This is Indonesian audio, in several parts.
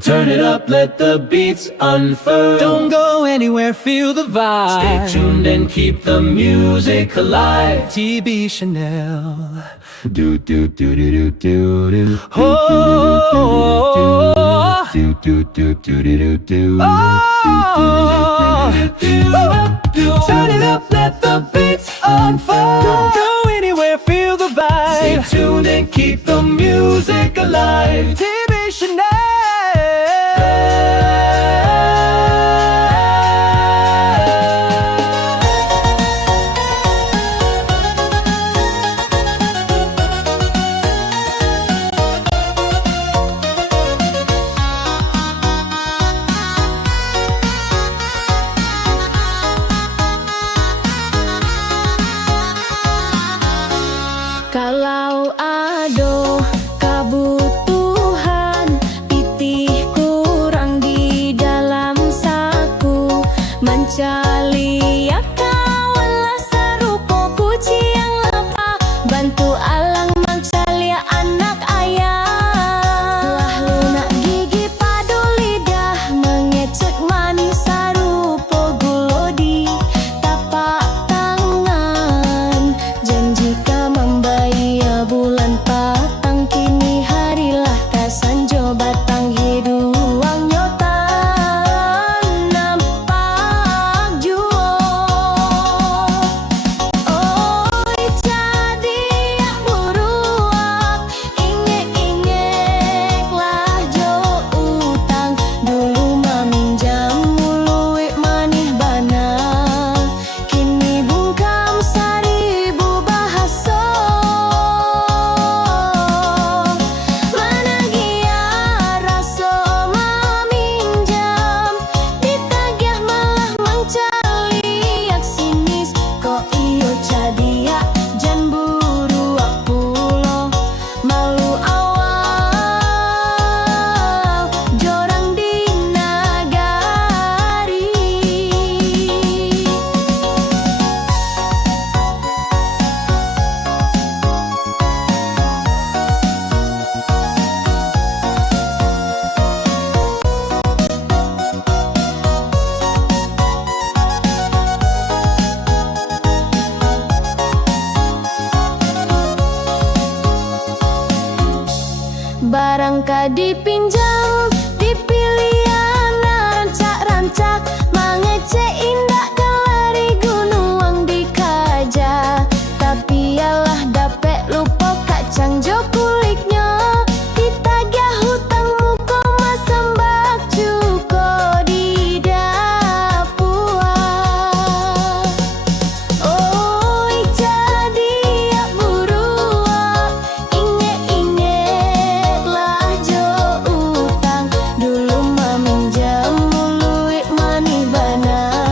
Turn it up, let the beats unfurl. Don't go anywhere, feel the vibe. Stay tuned and keep the music alive. TB Chanel. Do do do do do do do. Oh, Do do do do do do. turn it up, let the beats unfold. Don't go anywhere, feel the Stay vibe. tuned and keep the music alive. TB Chanel. Kalau ada kebutuhan pitih kurang di dalam saku, mencari kawan lah serupa kuci yang lapar, bantu alang mencari anak ayah. Lah lunak gigi padu lidah, mengecek manis serupa gulo di tapak tangan. Janjikan membayar bulan patang, kini harilah kasanjo batang hiduang nyota nampak jua. Oi jadi yak buruak, ingek-ingeklah jo utang. Dulu meminjam muluik manih bana, kini bungkam seribu bahasa. Mana gia rasa meminjam, ditagih malah mencari yak sinis. Kok iyo jadi yak jan buruak pulo, malu awal jorang di nagari. Barang ka dipinjam, dipilih rancak-rancak, mangece indak kelari gunung dikaja. Tapi yalah dapet lupa kacang jo kuliknya, ditagih hutang muka masambak cuko di dapua. Oi jadi yak buruak, ingek-ingeklah jo utang. Dulu meminjam muluik manih bana,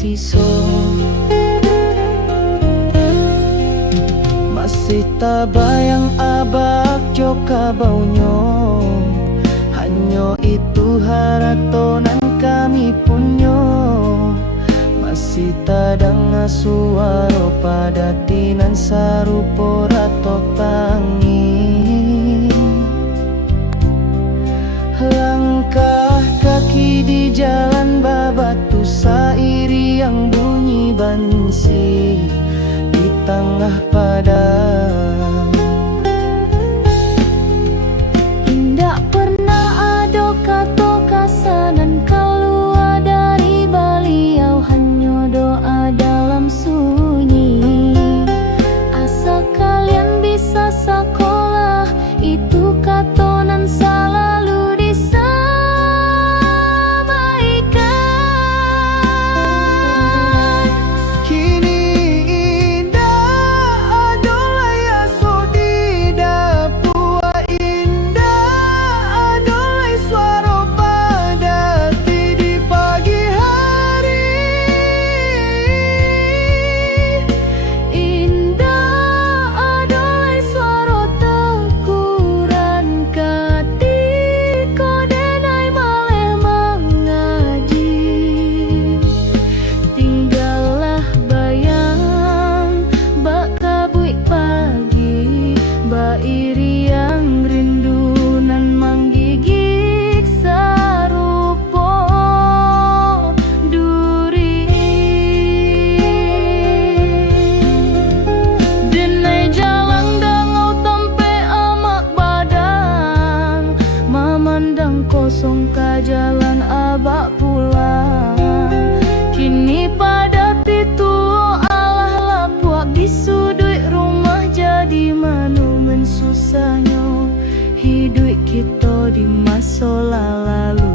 siso. Masih tabayang abak joka baunyo, hanyo itu haratonan kami punyo. Masih tadang suaro pada tinan sarupo ratok tangi. Langkah kaki di jalan babatu sairi yang bunyi bansi di tengah padang. Indak pernah ada kata kasanan keluar dari beliau, hanya doa dalam sunyi. Asa kalian bisa sekolah, itu katonan selalu kosong ka jalan abak pulang. Kini pada titu Allah lapuak di sudut rumah, jadi manumen susahnya hidup kita di masa lalu.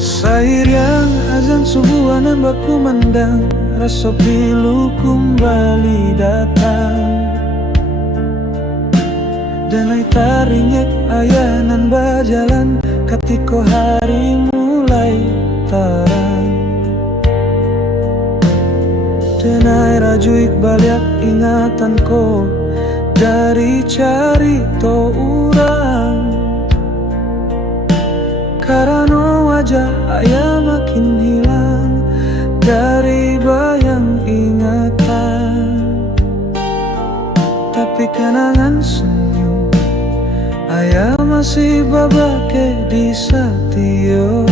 Sairing azan subuhanan baku mendang, rasa pilu kembali datang. Denai taringek ayanan berjalan, ketika hari mulai terang. Denai rajuik balik ingatanku dari carita urang. Karena wajah ayah makin hilang dari bayang ingatan, tapi kenangan senyum ayah masih babake di satio.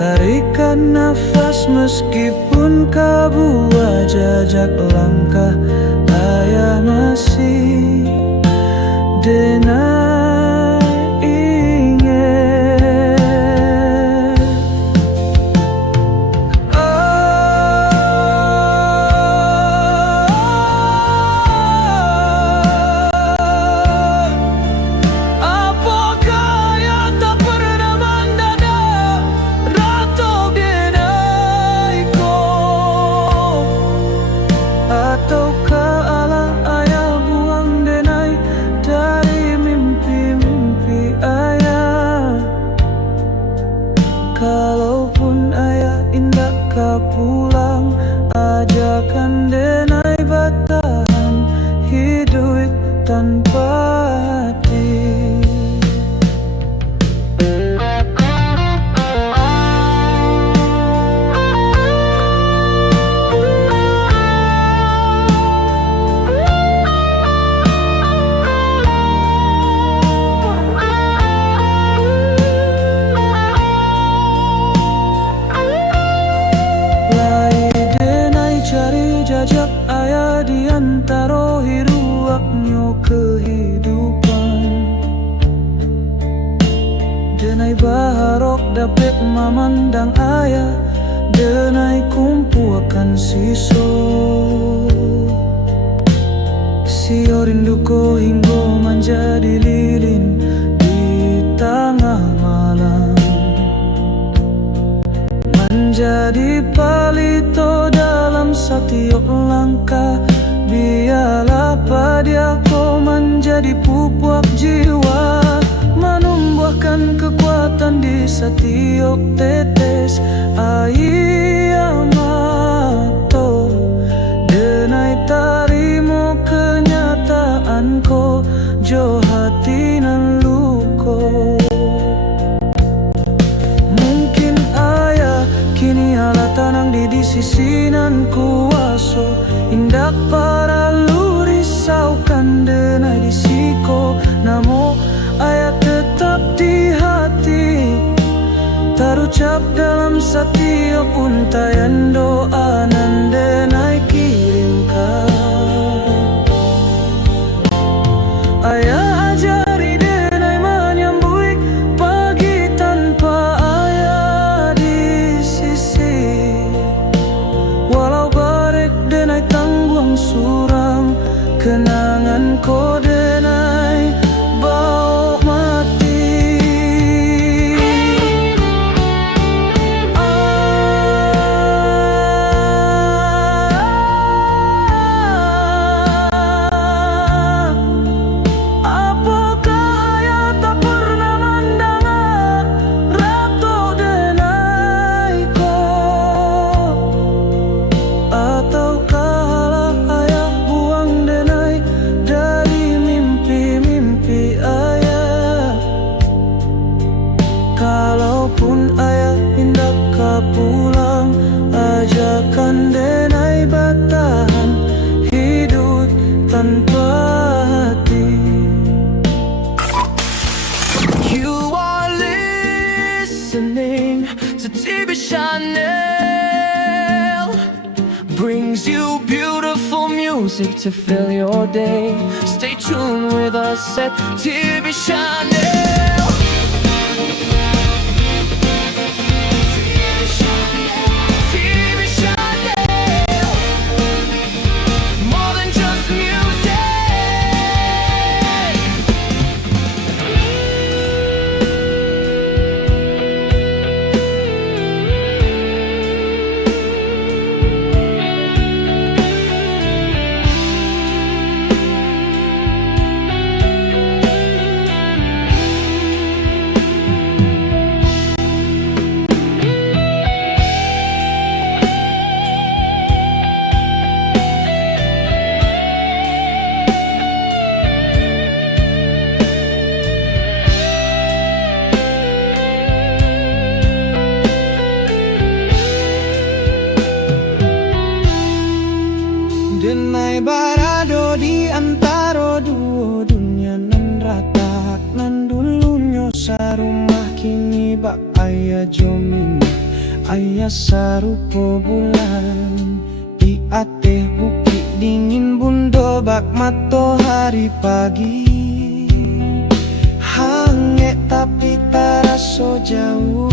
Tarikan nafas meskipun kabua jajak langkah, ayah masih denai. Kalaupun ayah indak ka pulang, ajakan denai batahan hidup tanpa hati. Jajak ayah di antara hiruapnya kehidupan. Denai baharok dapet memandang ayah, denai kumpu akan siso. Sio rinduku hingga menjadi lilin di tengah malam, menjadi palito dalam setiap langkah. Biarlah padaku menjadi pupuk jiwa, menumbuhkan kekuatan di setiap tetes air mata. Denai tarimo kenyataanku, jo hati nan luko. Mungkin ayah kini ala tanang di sisi nan kuaso, indak para lu risaukan denai di siko. Namo ayah tetap di hati, terucap dalam setiap untayan doa nan denai kirimkan. Ayah ajari denai menyambut pagi tanpa ayah di sisi. Walau barek denai tanggung suram, kenangan ko denai bau mati. Apakah ayah tak pernah mendengar ratu denai ko? Ataukah ayah buang denai dari mimpi-mimpi ayah? Kalaupun ayah hendak ka pulang, ajakan denai batahan hidup tanpa hati. You are listening to TV Channel, brings you beautiful music to fill your day. Stay tuned with us at TV Channel. TV Channel, more than just music. Denai barado di antara dua dunia nan rata. Nan dulunya sarumah kini bak ayah jomini, ayah sarupo bulan. Di ate bukit dingin bundo bak matahari pagi. Hangat tapi taraso jauh.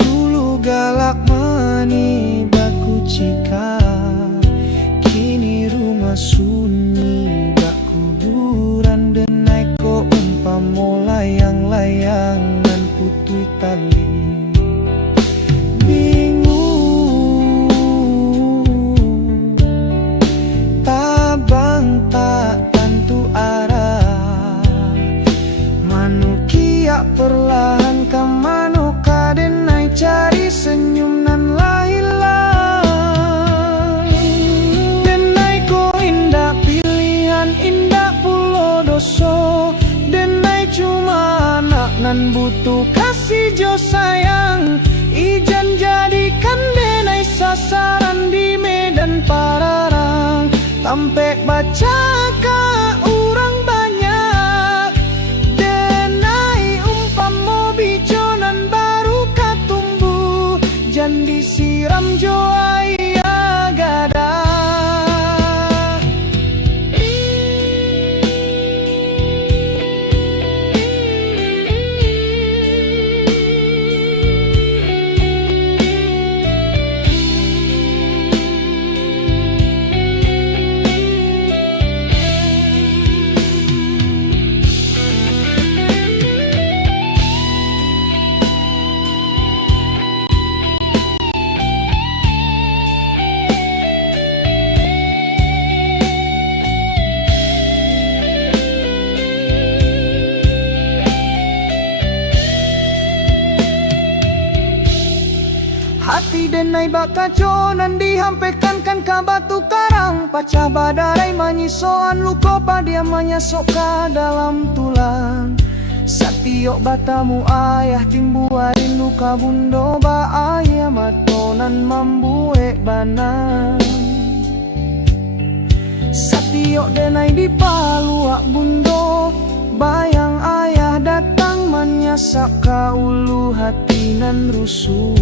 Dulu galak mani baku cika, kini rumah sunyi bak kuburan. Denai ko umpamo layang-layangan putui tali. Bingung tabang tak tentu arah, manukia perlahan ke manu kade Ijan jadikan denai sasaran di medan pararang, tampek baca ka urang banyak. Denai umpamo bijonan baru katumbuh, jan disiram jo aya gada. Hati denai bakaconan dihampekan kan ka batu karang, pacah badarai manyisoan luko padia manyasok ka dalam tulang. Satiok batamu ayah timbuai rindu ka bundo ba ayah matonan mambuek banang. Satiok denai dipaluak bundo, bayang ayah datang manyasak ka ulu hatinan rusuh.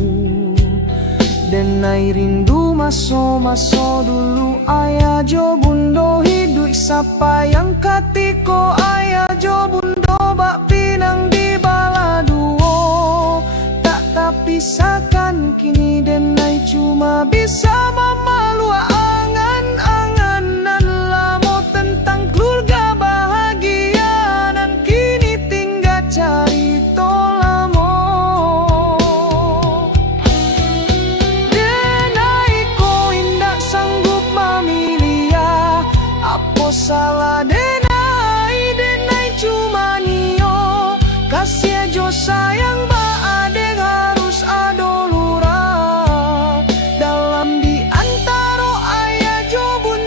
Denai rindu maso-maso dulu ayah jo bundo hidup sapa yang katiko ayah jo bundo bak pinang di baladuo. Tak tapisahkan kini denai cuma bisa memalu angan-anganan lamo tentang keluarga bahagia dan kini tinggal cari tolamo. Salah denai, denai cuma nio, kasih jo sayang ba adek harus ado lurah. Dalam di antara ayah jo bun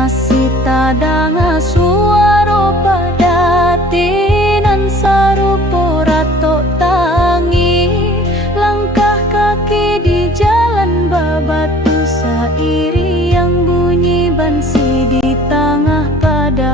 masih tadanga suara padatinan sarupo rato tangi langkah kaki di jalan babatu sairi yang bunyi bansi di tengah padang.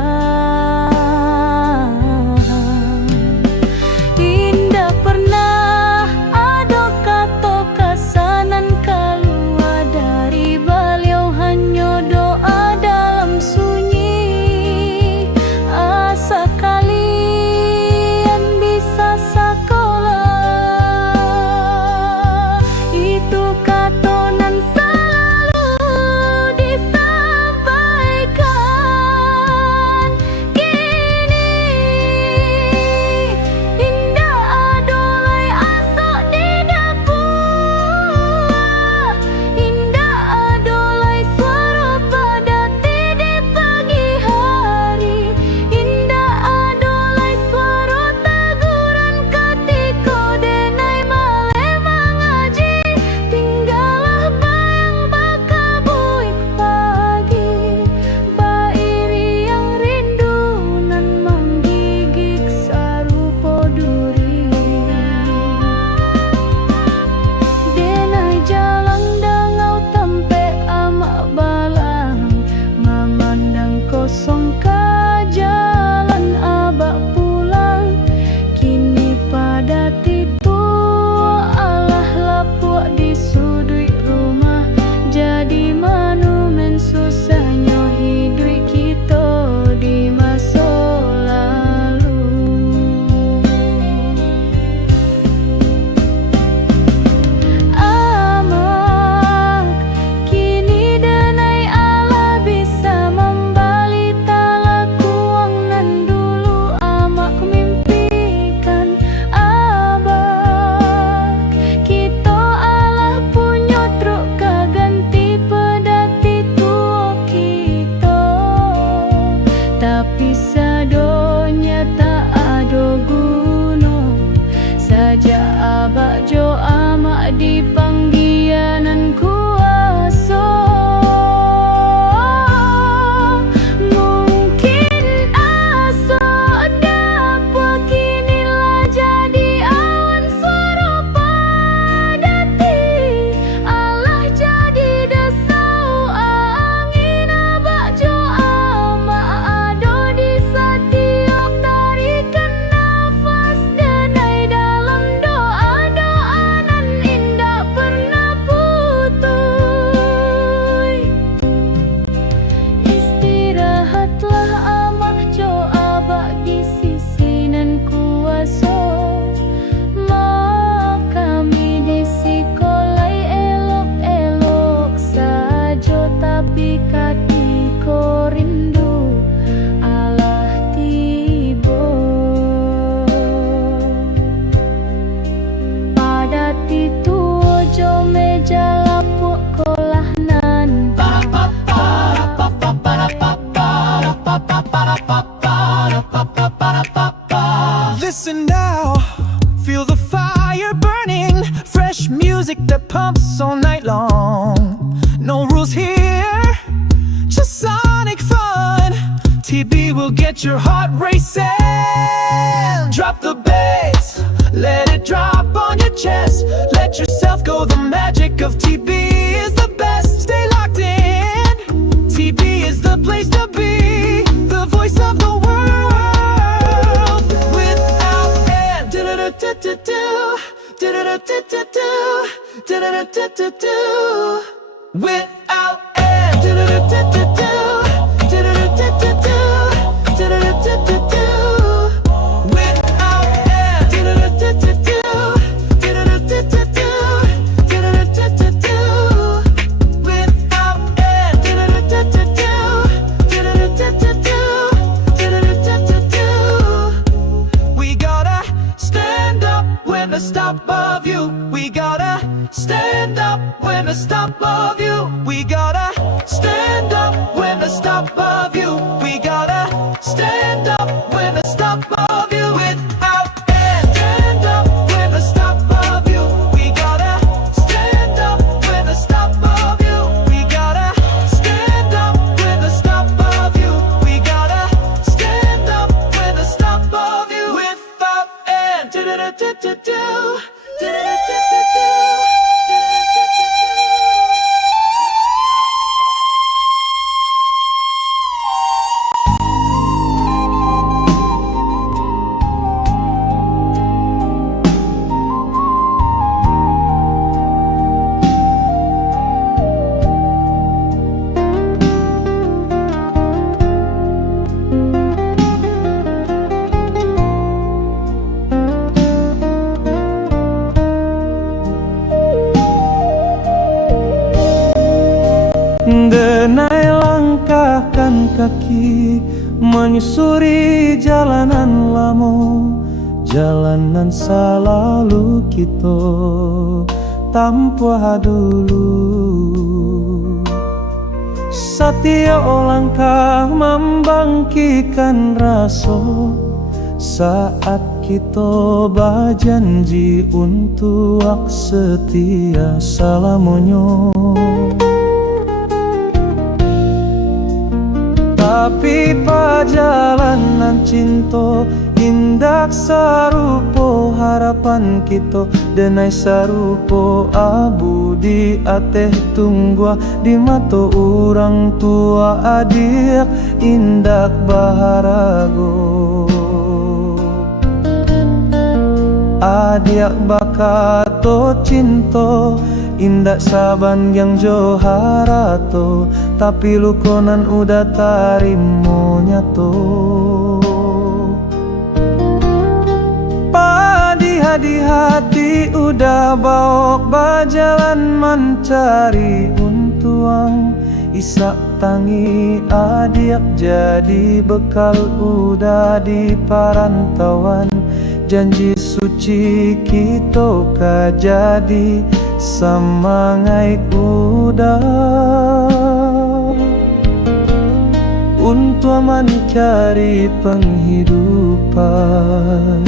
Indah pernah ada kata kasanan keluar dari beliau hanya doa dalam sunyi. Asa kalian bisa sekolah, itu katonan selalu disampaikan. Kini indah adolai asok di dapur, indah adolai suara padati di pagi hari, indah adolai suara teguran ketika denai male mengaji. Tinggallah bayang bakabuik pagi, bairi yang rindu nan menggigit sarupo duri. Denai jalan dangau tempe amak balang, memandang kosong ka jalan abak pulang. Kini pada titu alah lapuk di sudut rumah, jadi monumen susahnya hidup kita di masa lalu. Amak kini denai ala bisa membali talaku wang nan dulu amak mimpikan. Abak kita ala punya truk kaganti pedati tua kita, tapi sadonya tak ada guna saja abak jo amak di panggianan kuasa. Mungkin asa dapat kinilah jadi awan suara padati, alah jadi desau angin abak jo amak ado di setiap tarikan nafas denai dalam doa-doa nan indah pernah putui. Istirahatlah amak jo abak di sisi nan kuasa, mak kami di sikolai elok-elok saja, tapi kaki ko rindu alah tiba. Pada titu ojo meja lapuk kolah nan Listen now, feel the fire burning, fresh music that pumps all night long. No rules here, just sonic fun. TB will get your heart racing. Drop the bass, let it drop on your chest. Let yourself go, the magic of TB is the best. Stay locked in, TB is the place to be, the voice of the world. Without end, do-do-do-do-do-do, do-do-do-do-do-do, do-do-do-do-do-do. Without end, do-do-do-do-do-do, do-do-do-do-do-do, do-do-do-do-do-do. Without end, do-do-do-do-do-do, do-do-do-do-do-do, do-do-do-do-do. Without end, do-do-do-do-do, do-do-do-do-do, do-do-do-do-do. We gotta stand up when the stop of you. We gotta stand up when the stop of you. We gotta stand up menyusuri jalanan lamo, jalanan selalu kita tanpa dulu. Setiap langkah membangkitkan rasa saat kita berjanji untuk setia salamonyo. Tapi perjalanan cinta indah sarupo harapan kita, denai sarupo abu di ateh tunggua di mata orang tua adik indah baharago. Adik bakato cinta indak saban yang joharato, tapi lukonan udah tarimo nyato. Padi hati udah bawa berjalan mencari untuang, isak tangi adik jadi bekal udah di parantauan. Janji suci kita jadi semangat udah untuk mencari penghidupan.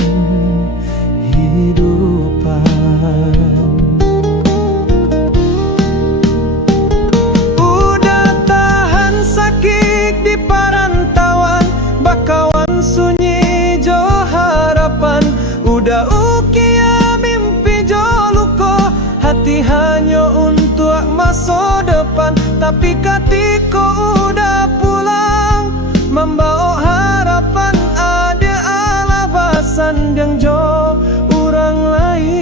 Udah tahan sakit di parantauan, bakawan sunyi jo harapan. Udah ukia mimpi jo luko, hati hanya untuk masa depan. Tapi ketika udah pulang, membawa harapan ada alasan yang jo orang lain.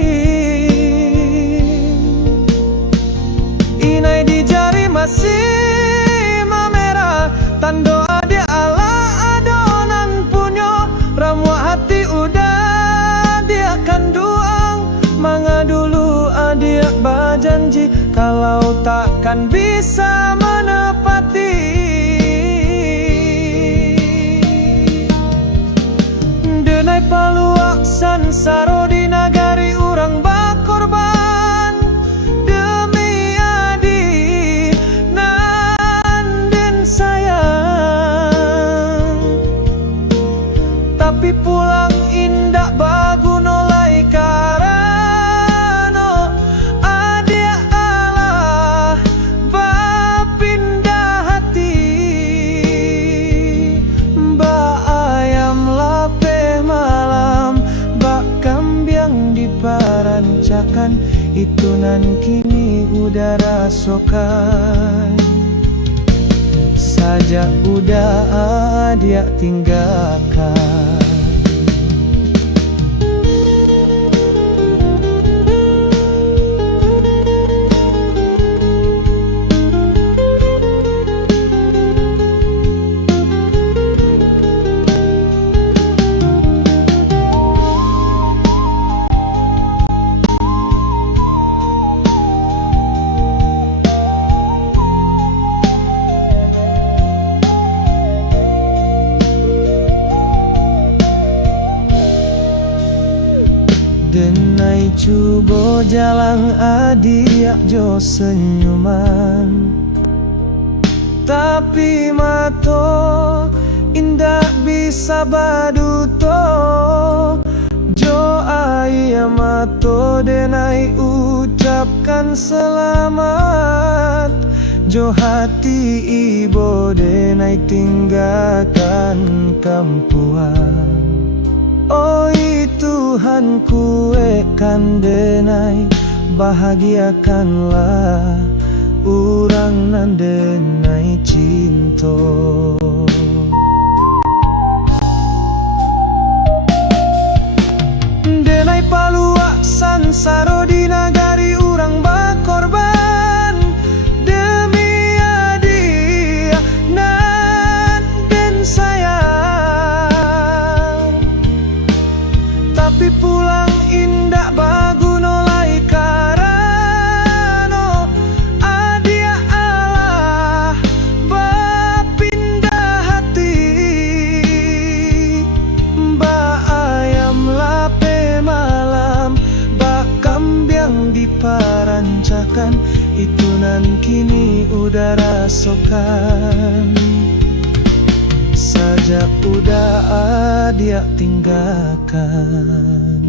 Inai di jari masih memerah, tanda ada ala adonan punyo. Ramuan hati udah dia akan duang, manga dulu adik berjanji kalau takkan bisa menepati. Denai palu aksan saro di nagari orang bakorban demi adik nan den sayang. Tapi pulang indak baguno lai karano adik Allah bapindah hati. Ba ayam lapeh malam, bak kambiang diparancakan, itu nan kini udah rasokan. Sajak udah adik tinggalkan. Denai cubo jalan adik jo senyuman, tapi mato indak bisa baduto. Jo ayah mato denai ucapkan selamat, jo hati ibu denai tinggalkan kampuan. Oh Tuhan kuekan denai, bahagiakanlah orang nan denai cinta. Denai palu aksan saro di nagari orang bakorban demi adik nan den sayang. Tapi pulang indak baguno lai karano adik Allah bapindah makan, itu nan kini udah rasakan. Sajak udah dia tinggalkan.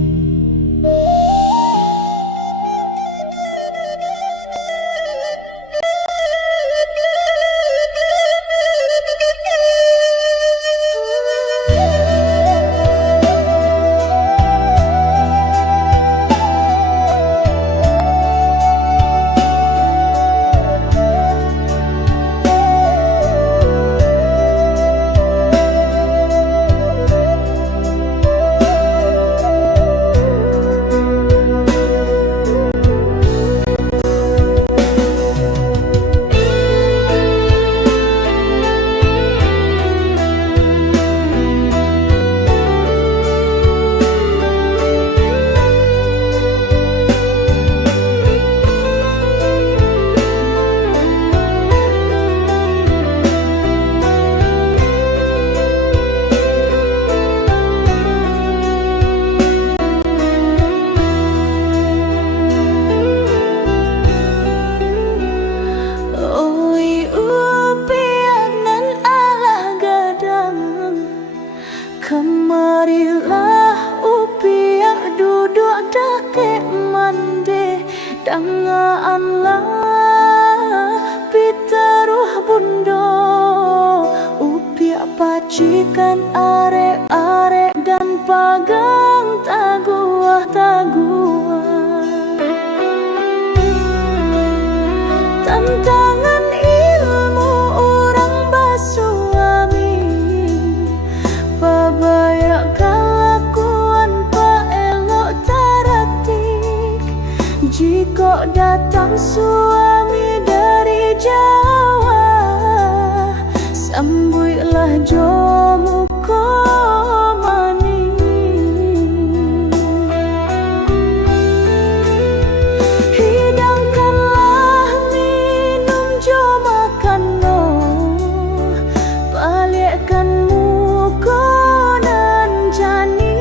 Kemarilah upiak duduk dake mande, dangaanlah pitaruh bundo. Upiak pacikan arek-arek dan pagang taguah-taguah. Tantangan ilmu orang basuami, pabayak kelakuan pa elok taratik. Jika datang suami dari Jawa, sambuilah jomuko mani. Hidangkanlah minum jo makan no, balikkan muko nan jani.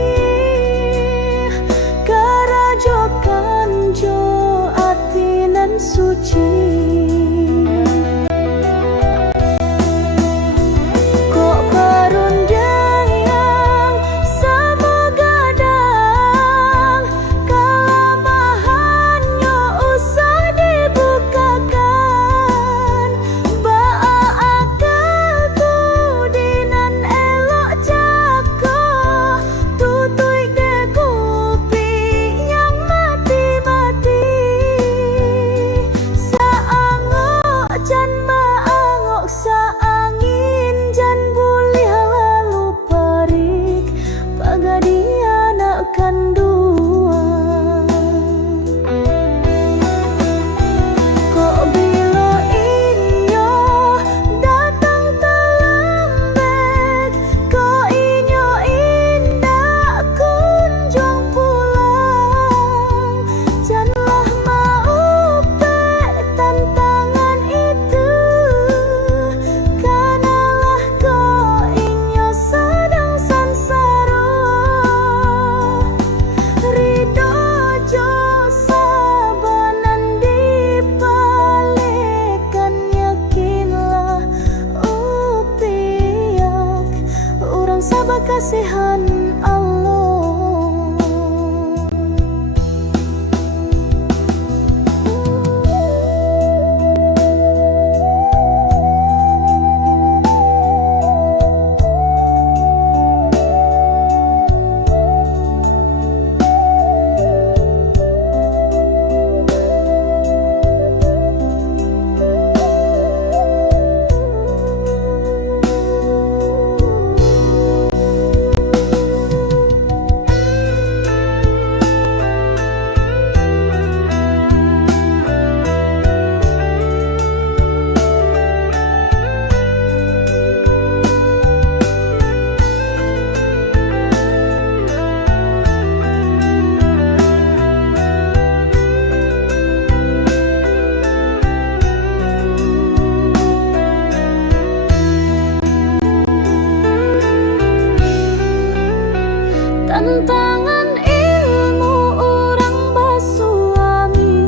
Karajokan jo ati nan suci. Kok berundang sama gadang, kalamahannya usah dibukakan. Ba'a akalku dinan elok jako, tutui de kupi yang mati-mati. Saangok jan maangok saangin jan bulih lalu parik, pagadi anak kandua. Kok bilo inyo datang terlambat, kok inyo indah kunjung pulang. Janganlah mau tantangan itu, kanalah kok inyo sedang sansaro. Ridho jo sabanan dipalekan, yakinlah upiak orang sabak kasihan Allah. Tantangan ilmu orang basuami,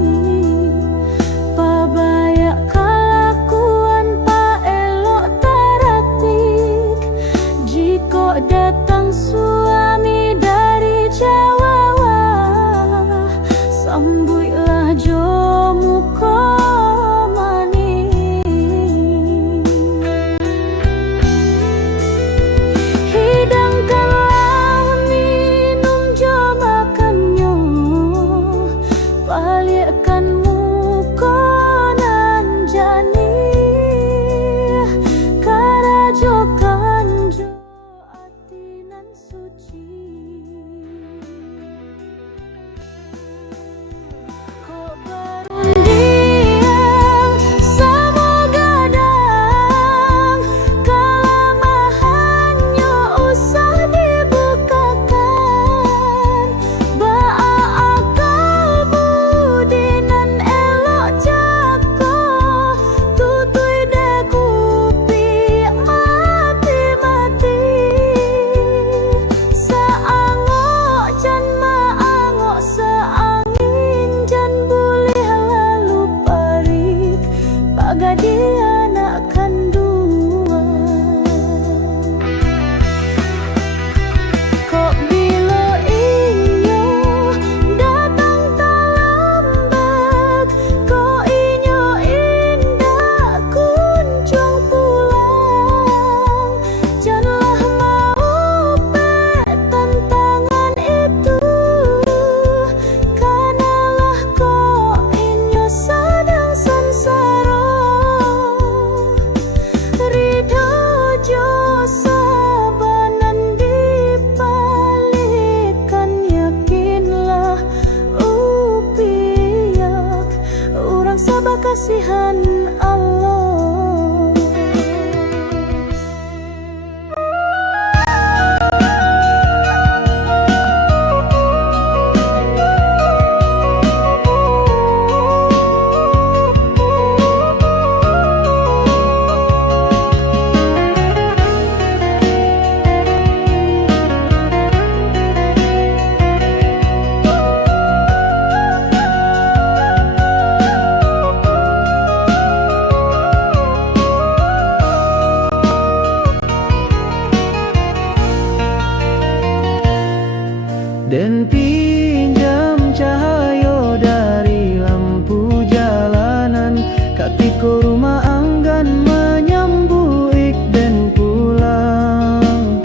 Dan pinjam cahayo dari lampu jalanan, katiko rumah anggan menyambut dan pulang.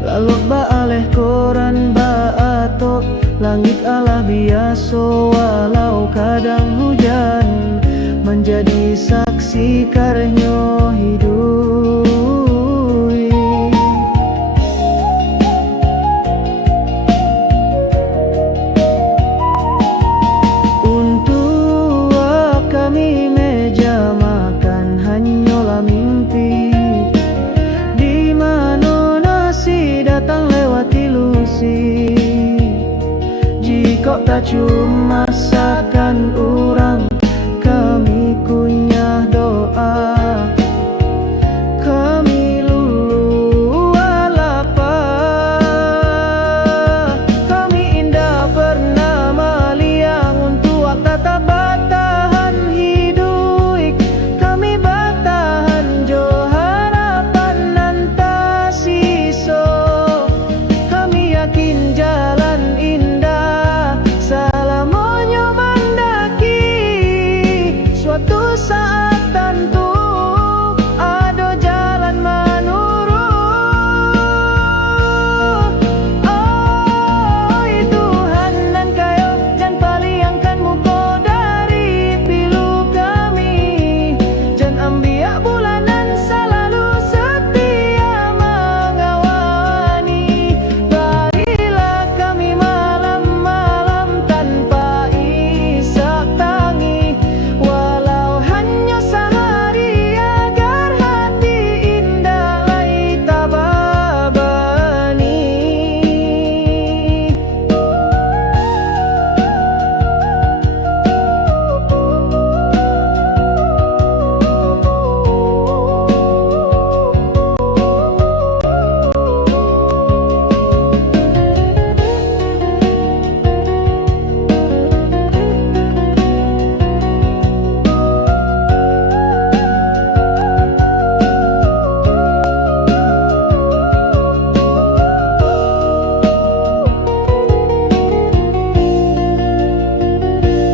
Lalu baaleh koran baatok, langit Allah biasa walau kadang hujan, menjadi saksi karnyo hidup. Untuk kami meja makan hanyalah mimpi, di mana nasi datang lewat ilusi. Jika tak cuma masakan orang, kami kunyah doa. Kami lulu lapar, kami indah pernah maliang untuk tetap bertahan hidup. Kami bertahan jo harapan nantasi so. Kami yakin jalan indah selamanya mendaki. Suatu saat tentu ada jalan menurun. Oh Tuhan dan kayo, jangan palingkan muka dari pilu kami. Jangan ambil bulanan selalu setia mengawani. Barilah kami malam-malam tanpa isak tangi, walau hanya sehari agar hati indah lai tababani.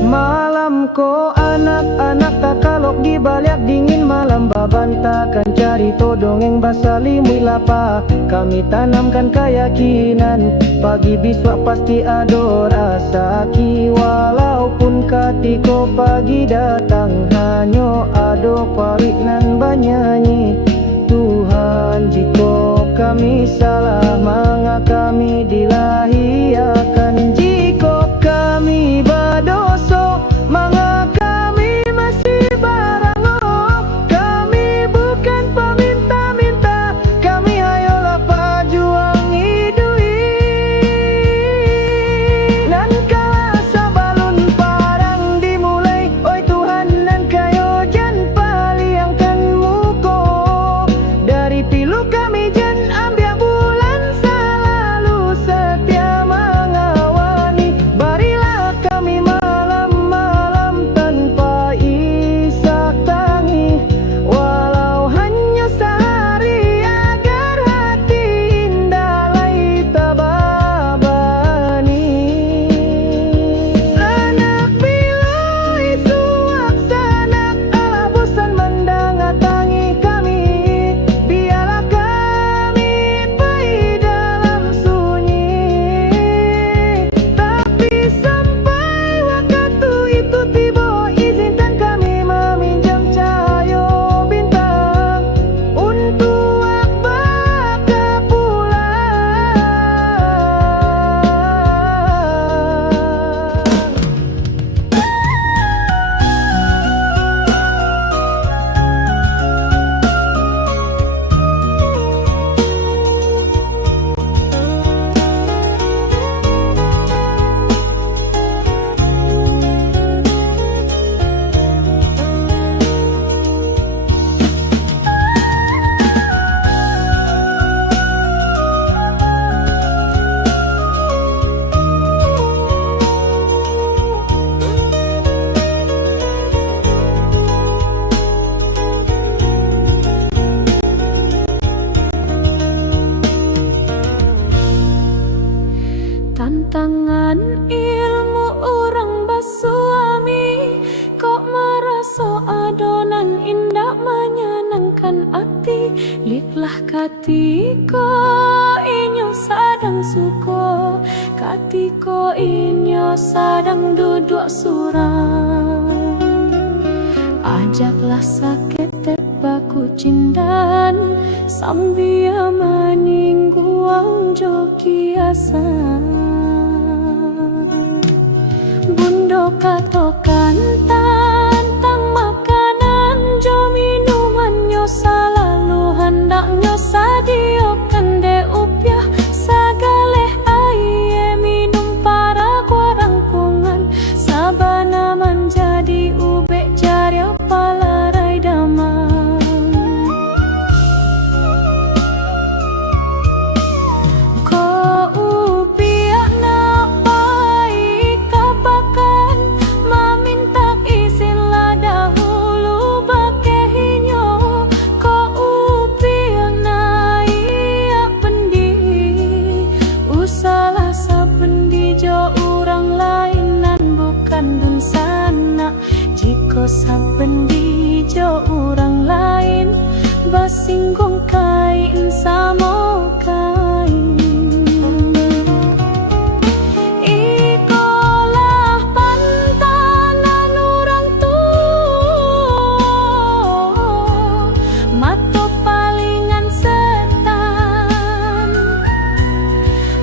Malam ko anak-anak tak kalok di balik dingin malam babantakan cari todongeng basali lapa. Kami tanamkan keyakinan pagi biswa pasti ada rasa ki. Walaupun katiko pagi datang hanya ada parik nan banyanyi. Tuhan jika kami salah maka kami dilahiakan. Jika kami berdosa maka kami masih barango. Kami bukan peminta-minta, kami hayolah pejuang hidup. Nan kala sabalun parang dimulai, oi Tuhan nan kayo jan palingkan muko. Dari pilu kami jan ambil bulan. Katiko inyo sadang suko, katiko inyo sadang duduk surang. Ajaklah sakit baku cindan, sambia maningguang jokiasan. Bundo katokan tantang makanan, jo minuman nyo selalu hendak nyo sadiokan de upyah. Sagale aye minum para kuarangkungan, sabana menjadi ubek jarya palarai damang. Saben dijo orang lain, basinggung kain sama kain. Ikolah pantanan orang tua, mato palingan setan,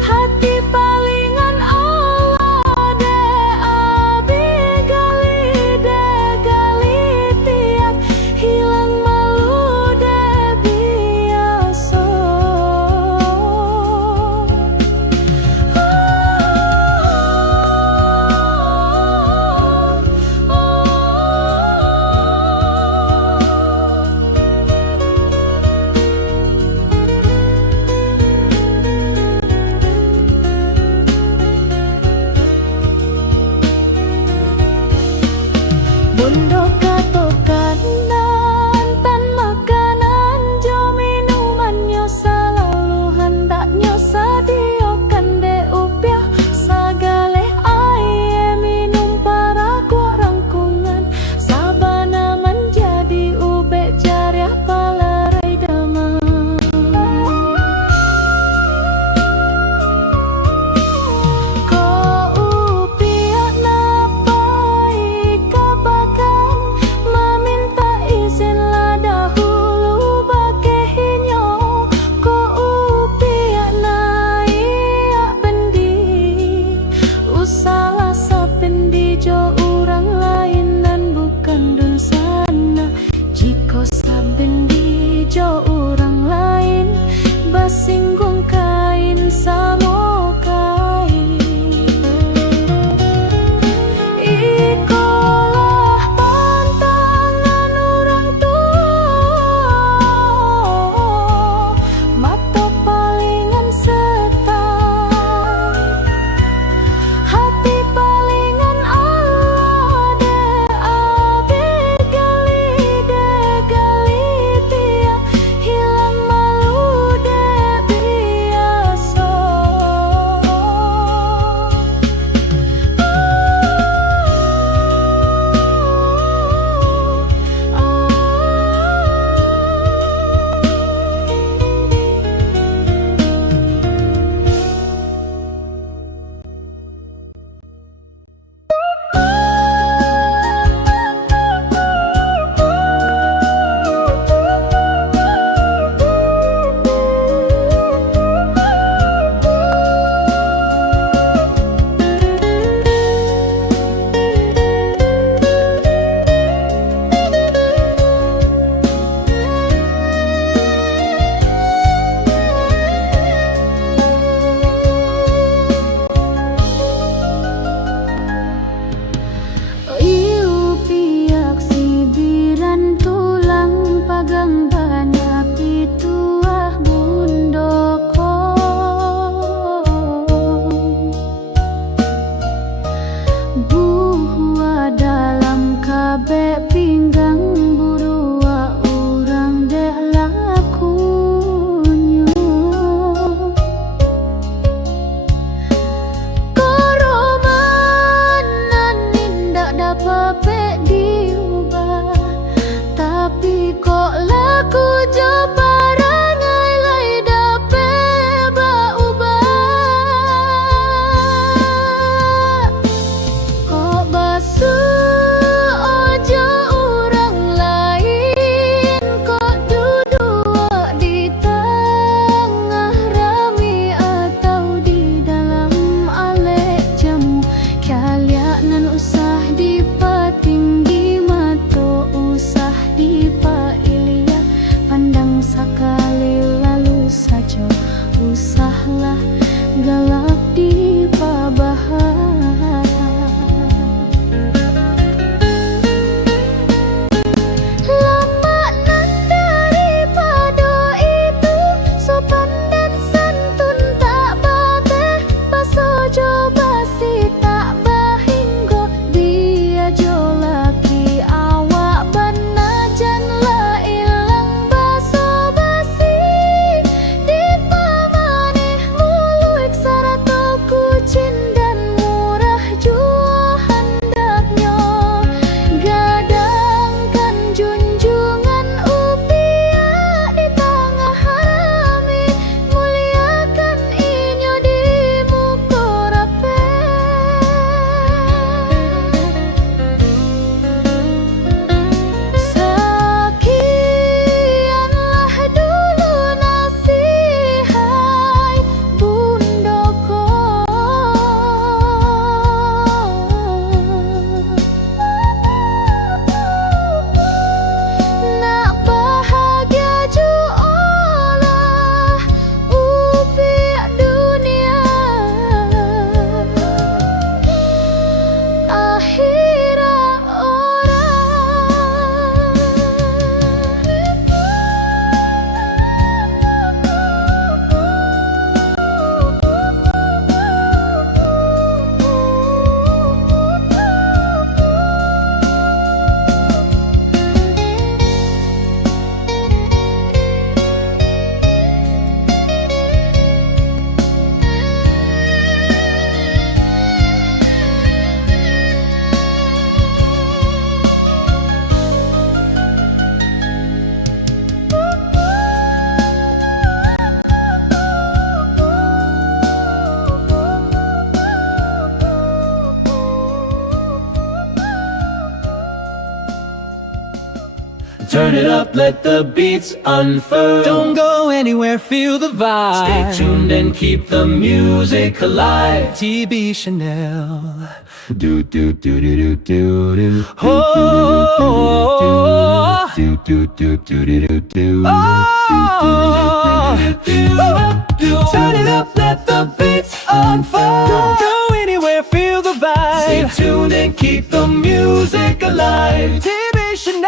hati palingan Allah de abi gali de. Hilang malu de biasa. Bundo katokan tan makanan, jo minuman nyo selalu hendak nyo sadiokan de upyah. Sagale aye minum para kuarangkungan, sabana menjadi ubek jarya palarai damang. Ko upyah napai kabakan, meminta izin lah dahulu bakehinyo. Ko upia naiak bendi, usalah sapendi jo orang lain dan bukan dun sana. Jika sabendi jo orang lain, basinggung kain samo kain. Ikolah pantangan orang tua, mata palingan setan, hati palingan Allah de abi gali tiap. Hilang malu de biasa. Turn it up, let the beats unfurl. Don't go anywhere, feel the vibe. Stay tuned and keep the music alive. TB Chanel. Do do do do do do do. Oh, Do do do do do do do. turn it up, let the beats unfold. Don't go anywhere, feel the Stay vibe. tuned and keep the music alive. TB Chanel.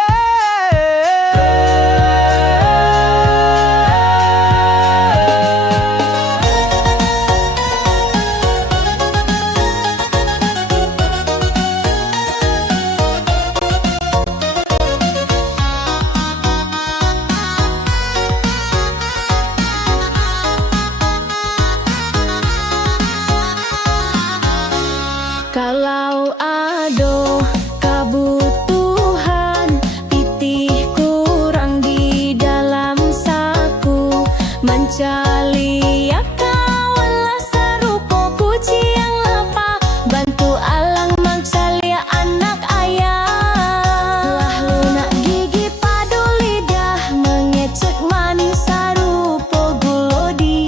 Kalau ada kebutuhan, pitih kurang di dalam saku, mencari kawan lah serupa kucing yang lapar, bantu alang mencari anak ayah. Lah lunak gigi padu lidah, mengecek manis serupa gulo di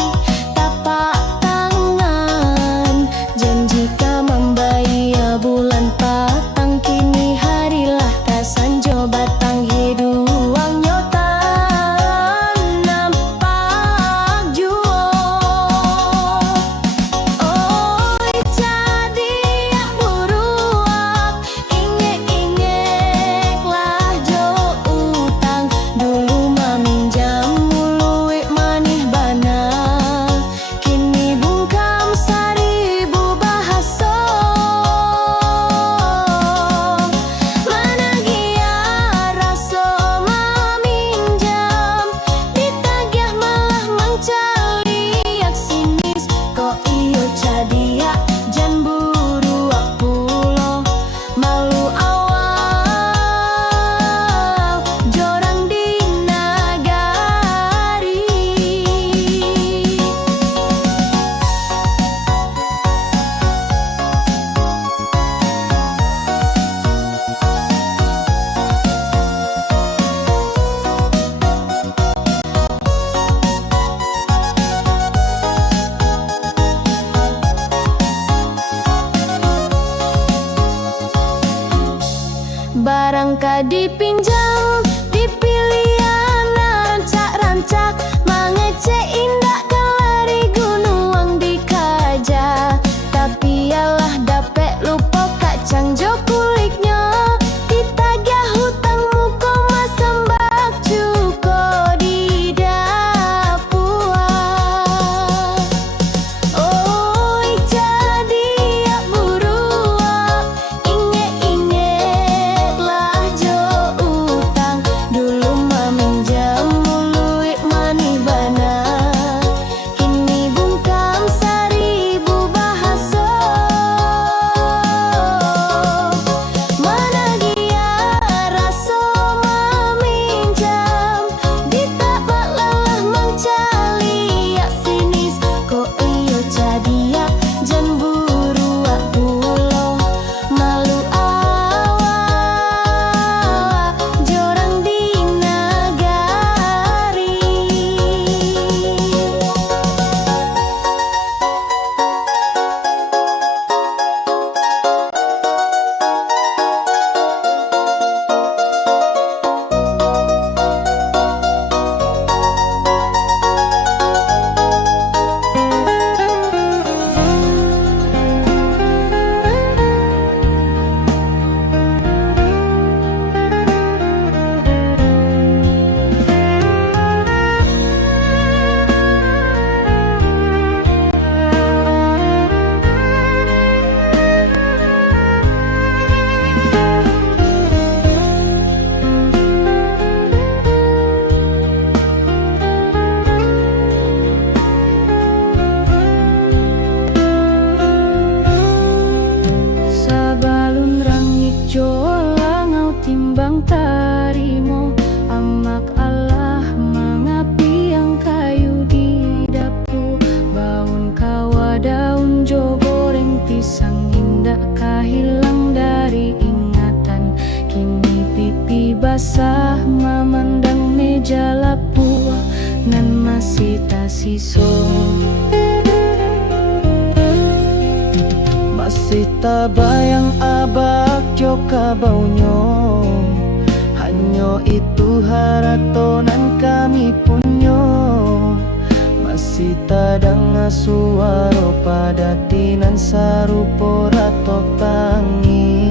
tapak tangan. Janjikan membayar bulan patang, kini harilah kasanjo batang hiduang nyota nampak jua. Oi jadi yak buruak, ingek-ingeklah jo utang, dulu meminjam muluik manih bana, kini bungkam seribu bahasa. Mana gia rasa meminjam, ditagih malah mencari yak sinis. Kok iyo cadiak jan buruak pulo, malu awal jorang di nagari. Barang ka dipinjam, dipilih rancak-rancak, mangecek indah kelari gunung dikaja. Tapi yalah dapet lupa kacang jo kuliknya, ditagih hutang muka masambak cuko di dapur. Oi jadi yak buruak, ingek-ingeklah jo utang, dulu meminjam muluik manih bana, basah memandang meja lapua nan masih tasiso. Masih tabayang abak joka baunyo, hanyo itu haratonan kami punyo. Masih tadang suaro padatinan sarupo ratok tangi.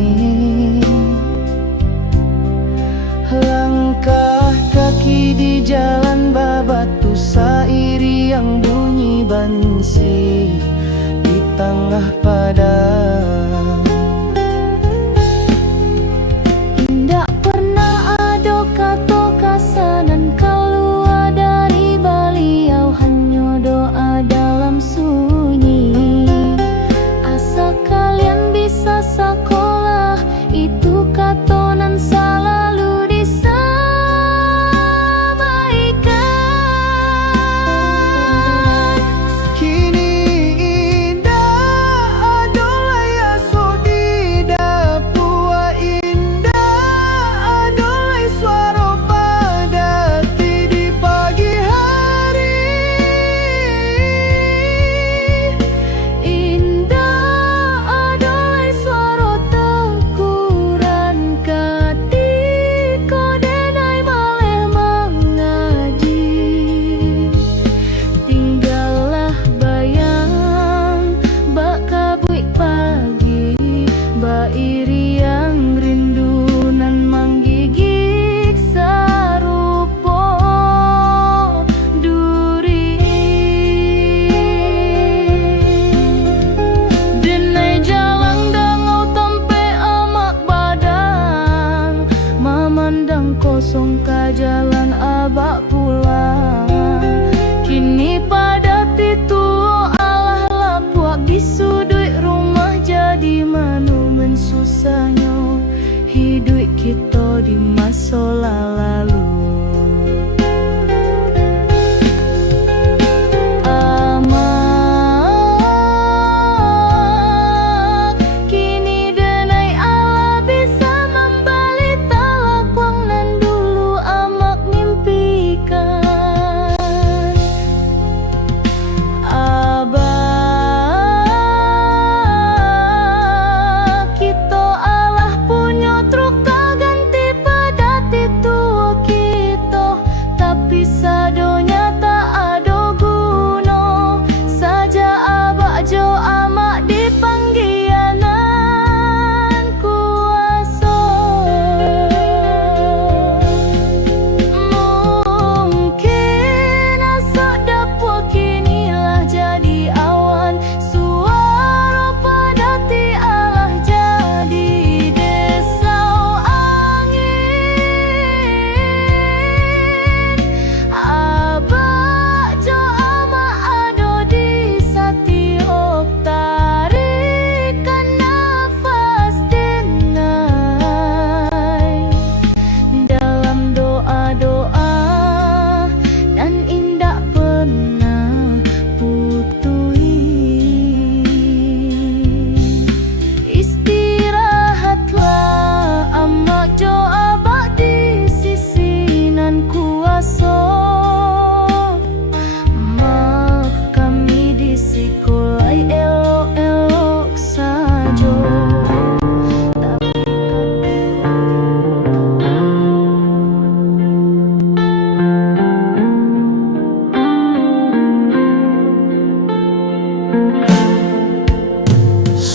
Langkah kaki di jalan babatu sairi yang bunyi bansi di tengah padang. Indak pernah ada kata kasanan keluar dari beliau, hanya doa dalam sunyi. Asa kalian bisa sekolah, itu katonan selalu iri yang rindu nan menggigit sarupo duri. Denai jalan dangau tempe amak badang, memandang kosong ka jalan abak pulang. Kini pada titu alah lapuak di sudut rumah jadi monumen susahnya hidup kita di masa lalu. Amak kini denai Allah bisa membali talakwang nan dulu amak mimpikan.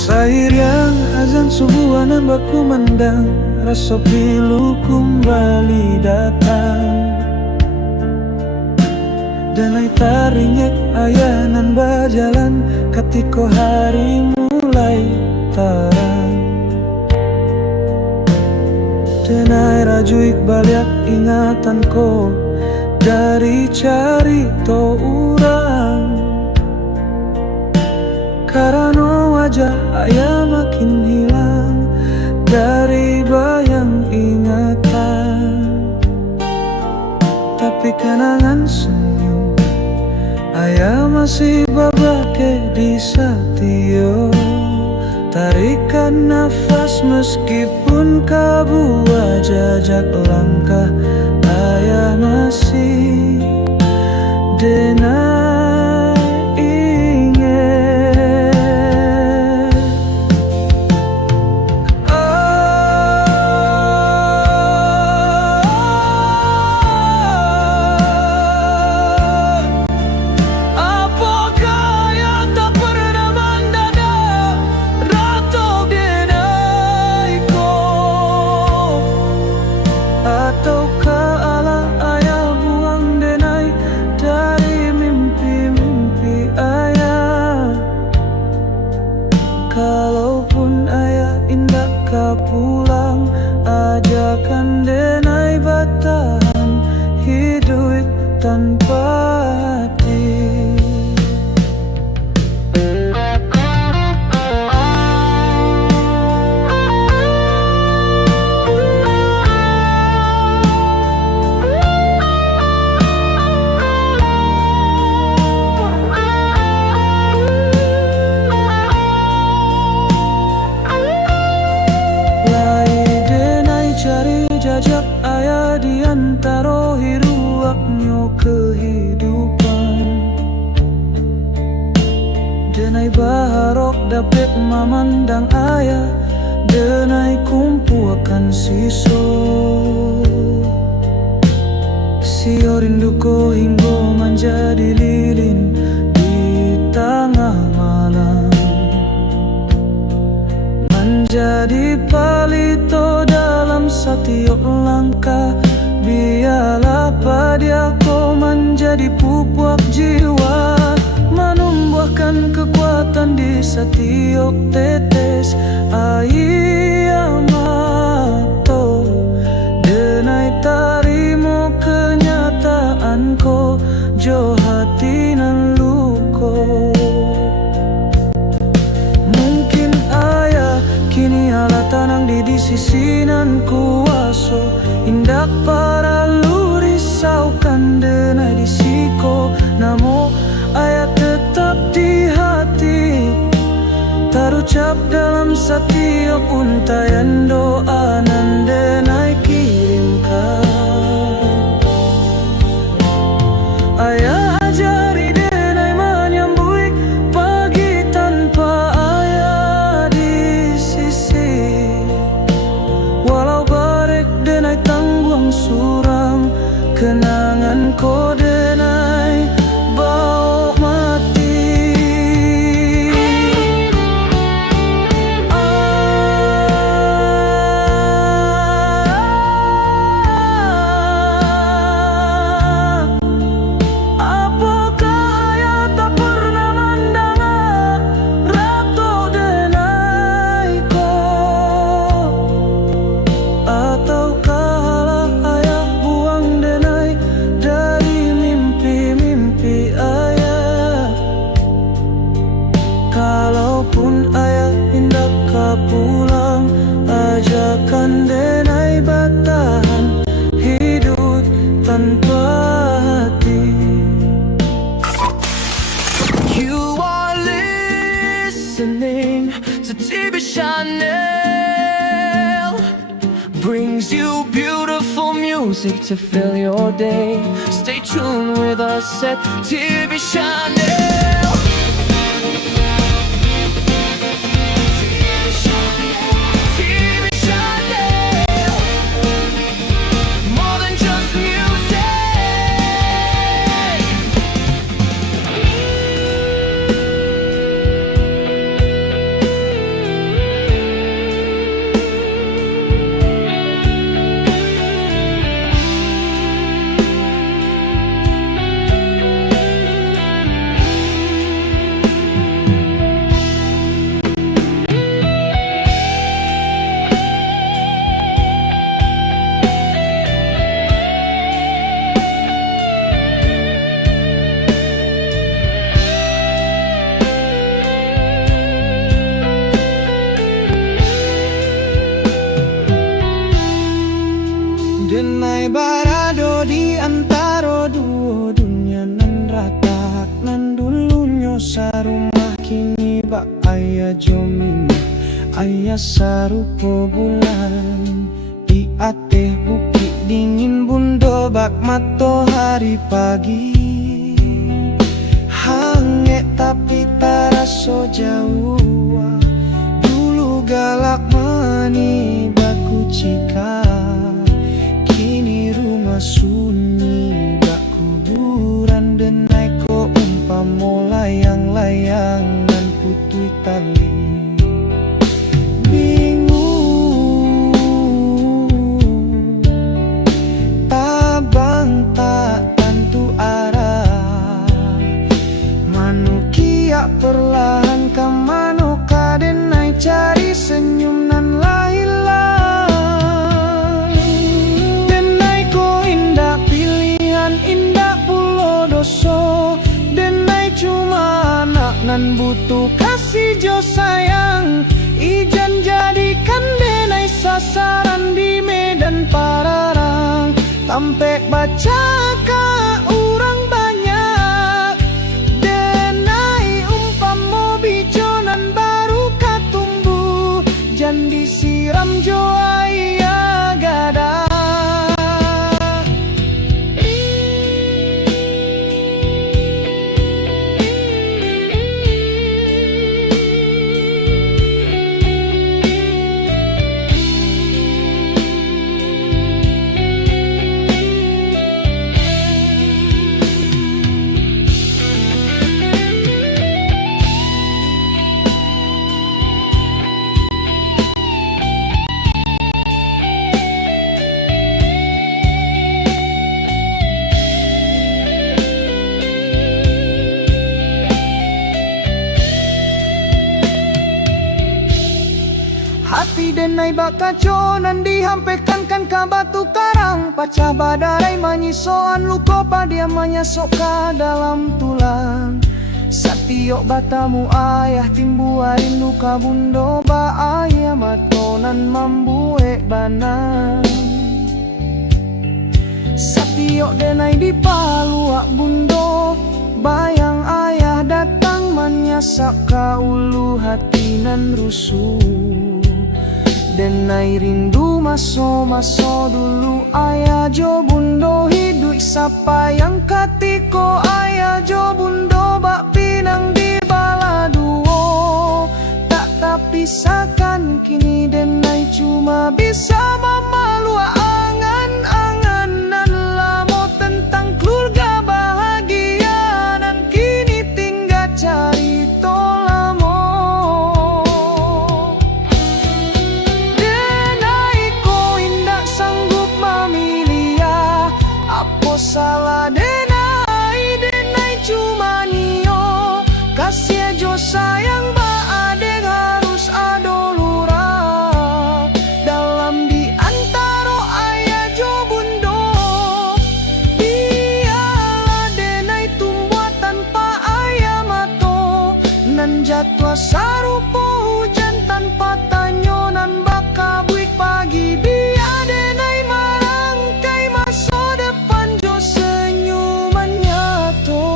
Sairiang azan subuh nambah kumandang, rasa pilu kembali datang. Denai taringek ayanan berjalan, ketika hari mulai terang. Denai rajuik balik ingatanku dari cerita urang. Karena wajah ayah makin hilang dari bayang ingatan, tapi kenangan senyum ayah masih babake di satio Tarikan nafas meskipun kabua jajak langkah, ayah masih denai ingat. Apakah yang tak pernah mendada Ratu denai ko, ataukah Allah ayah buang denai dari mimpi-mimpi ayah? Kalaupun ayah indah kau pulang, ajakan denai bertahan hidup tanpa hati. Jajak ayah di antara hiruapnya kehidupan. Denai baharok dapat memandang ayah, denai kumpuakan siso. Sio rinduku hingga menjadi lilin di tengah malam, menjadi palito dalam setiap langkah. Biarlah padaku menjadi pupuk jiwa, menumbuhkan kekuatan di setiap tetes air mata. Denai tarimo kenyataanku, jo hati nan luko. Mungkin ayah kini ala tanang di sisi nan kuaso, indak para lu risaukan denai di siko. Namo ayah tetap di hati, terucap dalam setiap untayan doa nan denai kirimkan. Ayah ajari denai menyambut pagi tanpa ayah di sisi. Walau barek denai tangguang suram, kenangan ko denai bawa mati. Apakah ayah tak pernah mendengar Ratu denai ko, ataukah Allah ayah buang denai dari mimpi-mimpi ayah? Kalaupun ayah hendak kau pulang, ajakan denai bertahan hidup tanpa hati. You are listening to TV Chanel, brings you beautiful music to fill your day. Stay tuned with us at TV Chanel. TV Chanel, more than just music. Denai barado di antara dua dunia nan ratak, nan dulunya sarumah kini bak ayah jomin. Aya sarupo bulan di ateh bukit dingin bundo bak matahari pagi. Hange tapi taraso jauh. Dulu galak mani baku cika, kini rumah sunyi bak kuburan. Denai ko umpamo layang-layangan putui tali. Bingung tabang tak tentu arah, manukia perlahan ke mano kadenai cari senyum nan hilang. Denai ko indah pilihan, indah pulo doso. Denai cuma anak nan butuh kasih jo sayang. Ijan jadikan denai sasaran di medan pararang. Tampek baca ka orang banyak. Denai umpamo bijonan baru katumbuh, jan disiram jo aya gada. Hati denai bakaco nan dihampaikan kan ka batu karang. Pacah badarai manyisoan luko padia manyasok ka dalam tulang. Satiok batamu ayah timbuarin luka bundo ba ayah matonan mambuek banang. Satiok denai dipaluak bundo, bayang ayah datang manyasak ka ulu hati nan rusuh. Denai rindu maso-maso dulu ayah jo bundo hidup sapa yang katiko ayah jo bundo bak pinang di baladuo. Tak tapisahkan kini denai cuma bisa memalu angan-angan nan lamo tentang keluarga bahagia nan kini tinggal cari tolamo. Salah denai, denai cuma nio kasih jo sayang ba adeng harus adolura. Dalam di antara ayah jo bundo, biarlah denai tumbuh tanpa ayah mato. Nan jatuh sarupo hujan tanpa tanyo nan baka buik pagi. Biar denai marangkai masa depan senyuman nyato.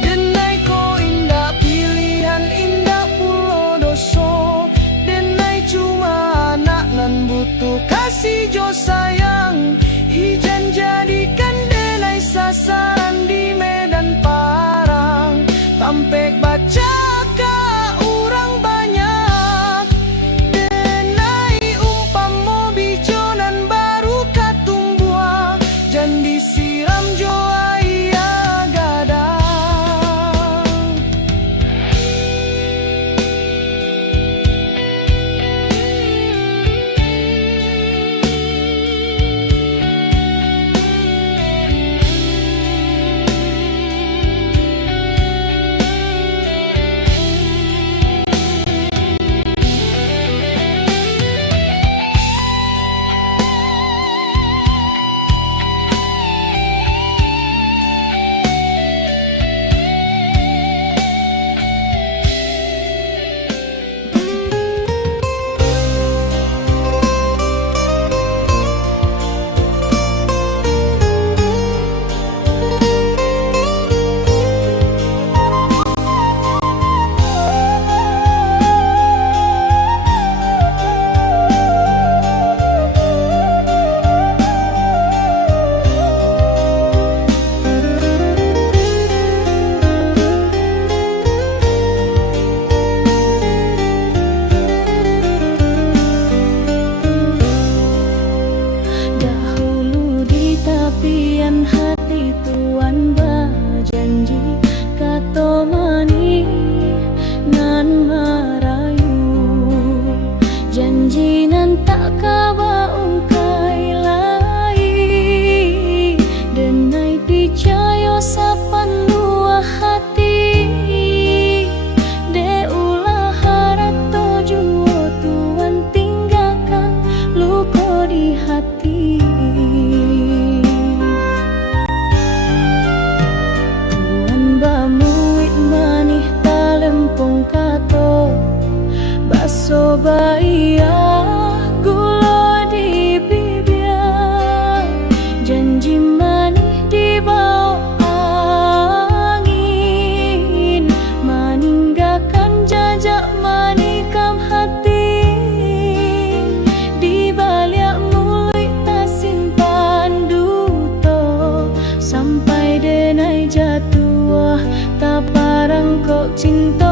Denai ko indah pilihan, indah pulo doso. Denai cuma anak nan butuh kasih jo sayang. Ijan jadikan denai sasaran di medan parang. Tampek baca ka orang Surabaya gula di bibir, janji manis di bawah angin, meninggalkan jejak menikam hati. Di balik mulut tak simpan duto, sampai denai jatuh tak parang kok cinta.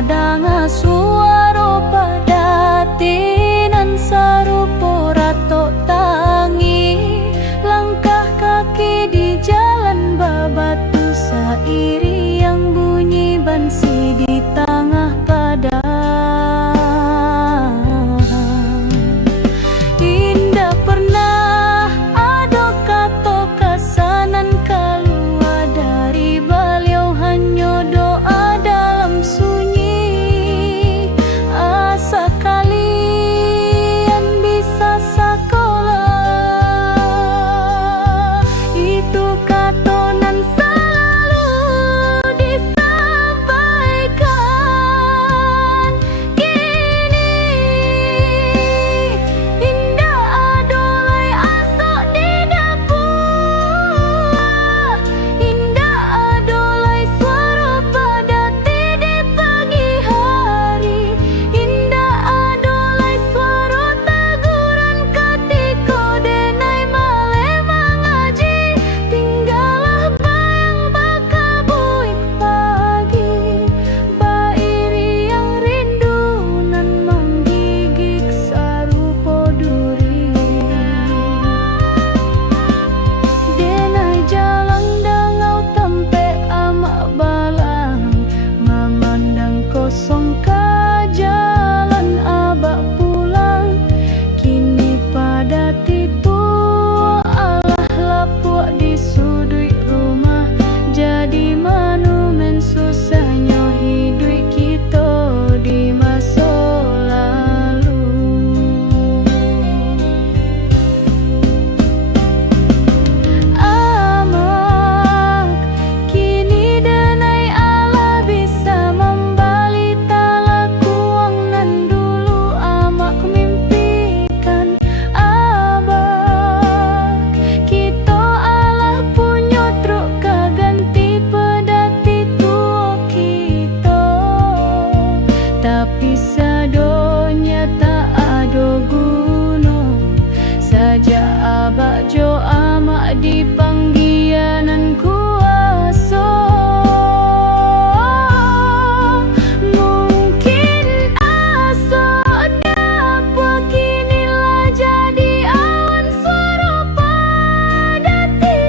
sadanga suara padatinan sarupo rato tangi, langkah kaki di jalan babatu sairi yang bunyi bansi di tengah padang. Indah pernah ada kata kasanan keluar dari beliau, hanya doa dalam sunyi. Asa kalian bisa sekolah, itu kata nan selalu disampaikan. Kini indah adolai asok di dapur, indah adolai suara padati di pagi hari, indah adolai suara teguran ketika denai male mengaji. Tinggallah bayang bakabuik pagi, bairi yang rindu nan menggigit sarupo duri. Denai jalan dangau tempe amak balang, memandang kosong ka jalan abak pulang. Kini pada titu alah lapuk di sudut rumah, jadi monumen susahnya hidup kita di masa lalu. Amak kini denai Allah bisa membali talakuang nan dulu amak mimpikan. Abang kita Allah punya truk kaganti pedati tua kita, tapi sadonya tak ada guna saja abak jo amak di panggianan kuasa. Mungkin asa dapat kinilah jadi awan suara padati,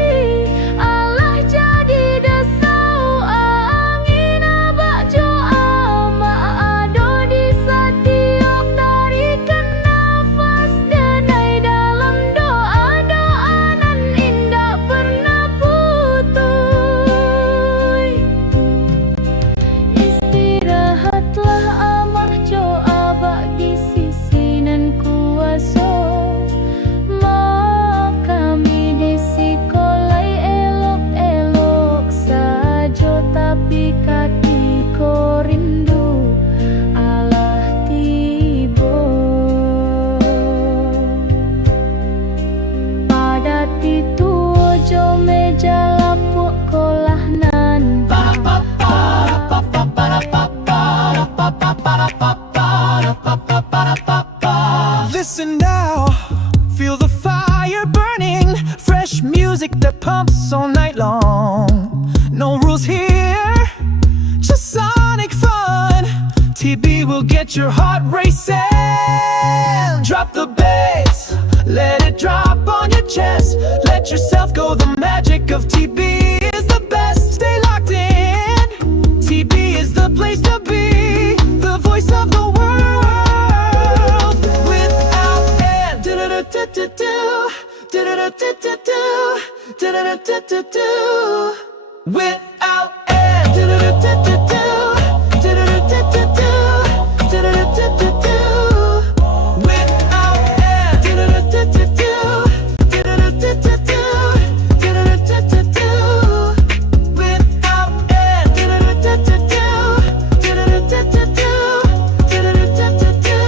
Allah jadi dasau angin abak jo amak ado di setiap tarikan nafas. Denai dalam doa-doa nan indah pernah putui. Istirahatlah amak jo abak di sisi nan kuasa, mak kami di sikolai elok-elok saja, tapi kaki ko rindu alah tiba. Pada titu ojo meja lapuk kolah nan. Listen now, feel the fire burning, fresh music that pumps all night long. No rules here, just sonic fun. TB will get your heart racing. Drop the bass, let it drop on your chest. Let yourself go, the magic of TB is the best. Stay locked in, TB is the place to be, the voice of the world. Without end, do-do-do-do-do-do, do-do-do-do-do-do, do-do-do-do-do-do. Without end, do-do-do-do-do-do, do-do-do-do-do-do, do-do-do-do-do-do. Without end, do-do-do-do-do, do-do-do-do-do, do-do-do-do-do. Without end, do-do-do-do-do, do-do-do-do-do, do-do-do-do-do.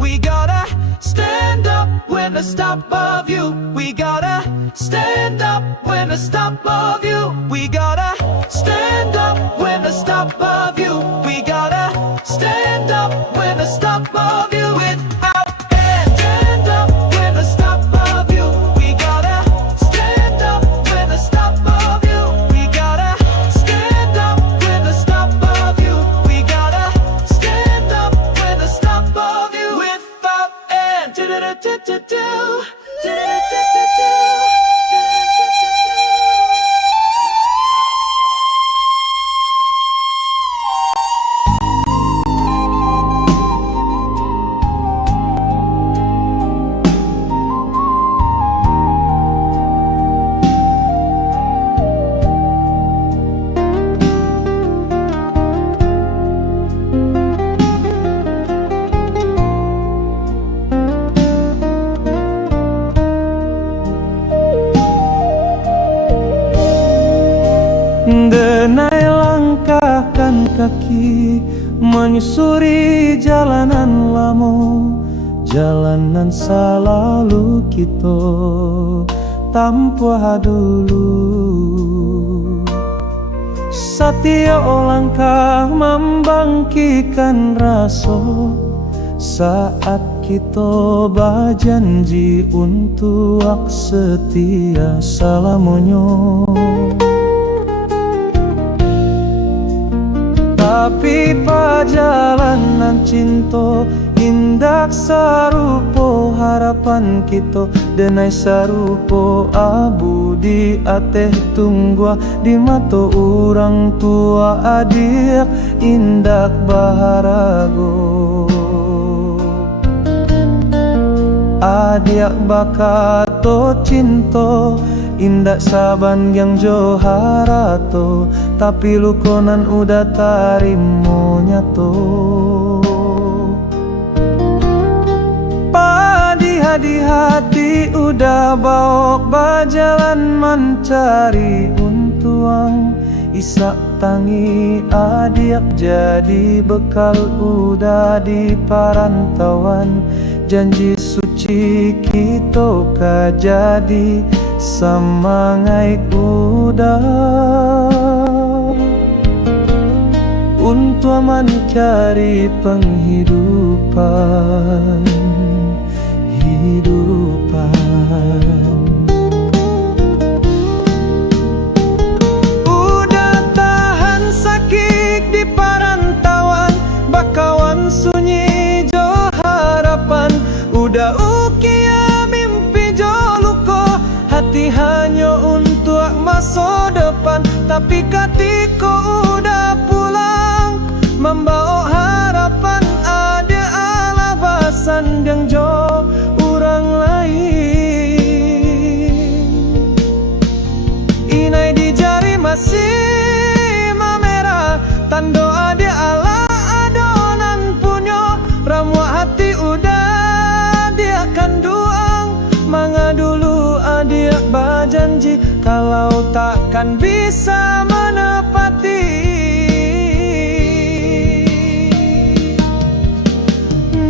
We gotta stand up when the stop of you. We gotta stand up when the stop of you. We gotta stand up when the stop of you. We gotta stand up when the stop of you. Without end, stand up when the stop of you. We gotta stand up when the stop of you. We gotta stand up when the stop of you. We Denai langkahkan kaki menyusuri jalanan lamo, jalanan selalu kita tanpa dulu. Setiap langkah membangkitkan rasa saat kita berjanji untuk setia selamanya. Tapi perjalanan cinta indah serupa harapan kita, denai serupa abu di ateh tunggu di mata orang tua adik indah baharago. Adik bakato cinta indak saban yang joharato, tapi lukonan udah tarimo nyato. Padi hati udah bawa berjalan mencari untuang, isak tangi adik jadi bekal udah di perantauan. Janji suci kita kajadi semangai udah untuk mencari penghidupan. Udah tahan sakit di perantauan, bakawan sunyi jo harapan. Udah ukia mimpi jo luko, hati hanya untuk masa depan. Tapi ketika udah pulang membawa harapan, ada alasan yang jo orang lain. Inai di jari masih merah, tando ada ala adonan punya. Ramuan hati udah dia akan duang, manga dulu adik berjanji kalau takkan bisa menepati.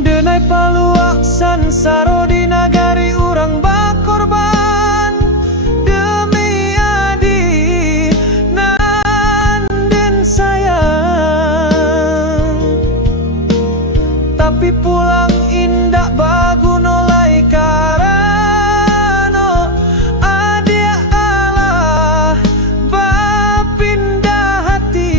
Denai palu aksan saro di nagari orang bakorban demi adik nan den sayang. Tapi pulang indah baguno lai karano adik Allah bapindah hati.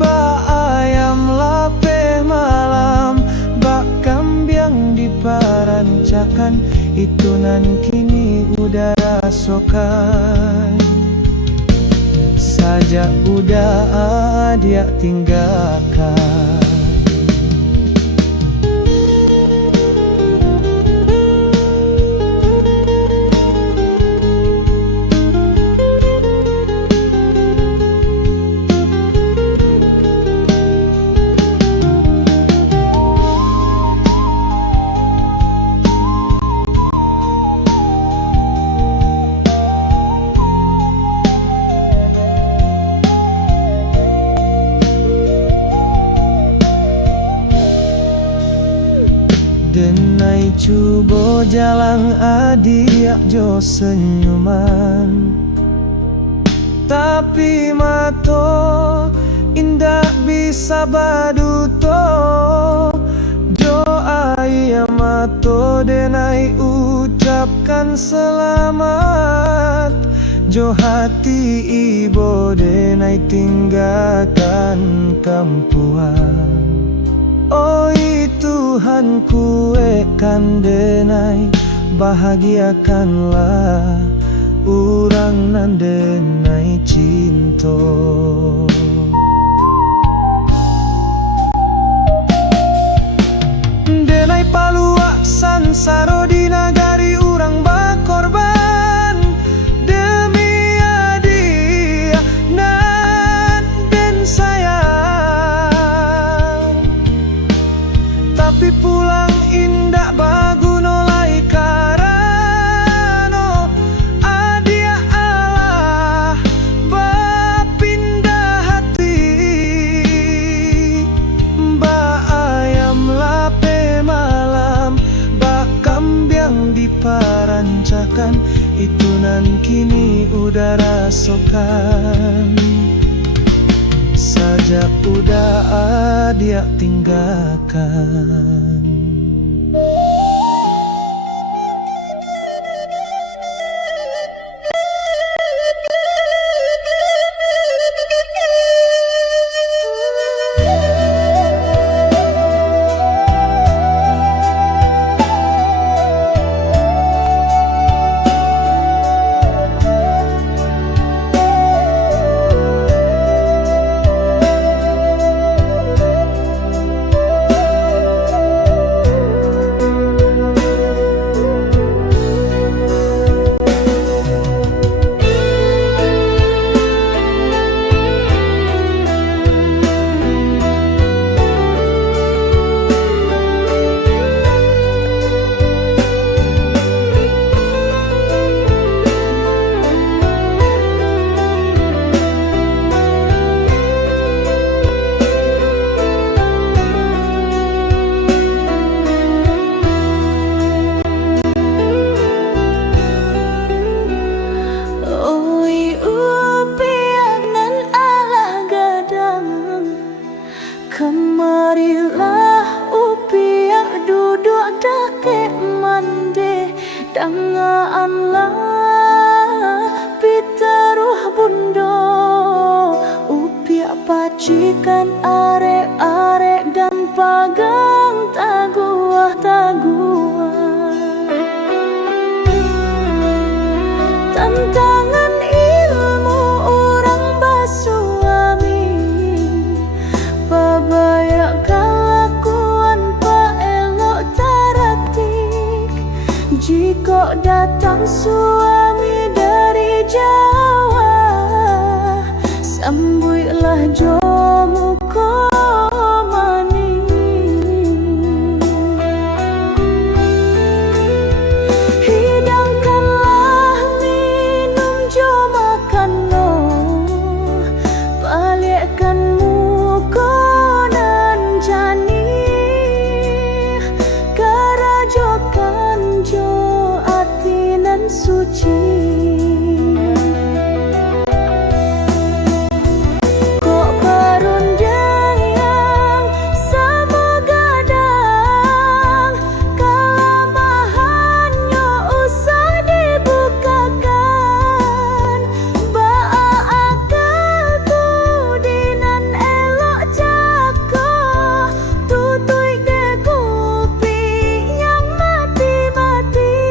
Ba ayam lapeh malam, bak kambiang diparancakan, itu nan kini udah rasokan. Sajak udah adik tinggalkan. Denai cubo jalan adik jo senyuman, tapi mato indah bisa baduto. Doa iya mato denai ucapkan selamat. Jo hati ibu denai tinggalkan kampuan. Oh Tuhan kuekan denai, bahagiakanlah orang nan denai cinta. Denai palu aksan saro di nagari orang bakorban demi adik nan den sayang. Tapi pulang indah baguno lai karano adik Allah udara sokan. Sajak udah dia tinggalkan. Kemarilah upiak duduk dake mande, dangaanlah piteruh bundo. Upiak pacikan arek-arek dan pagang taguah-taguah. Tantangan ilmu orang basuami, pabayak kelakuan pa elok taratik. Jika datang suami dari Jawa, sambuilah jomu komani. Hidangkanlah minum jo makan no, balikkan mukonan jani. Karajokan jo atinan suci. Kok berundang yang sama gadang, kalamahannya usah dibukakan. Ba'a akalku dinan elok cakoh, tutui de kuping yang mati-mati.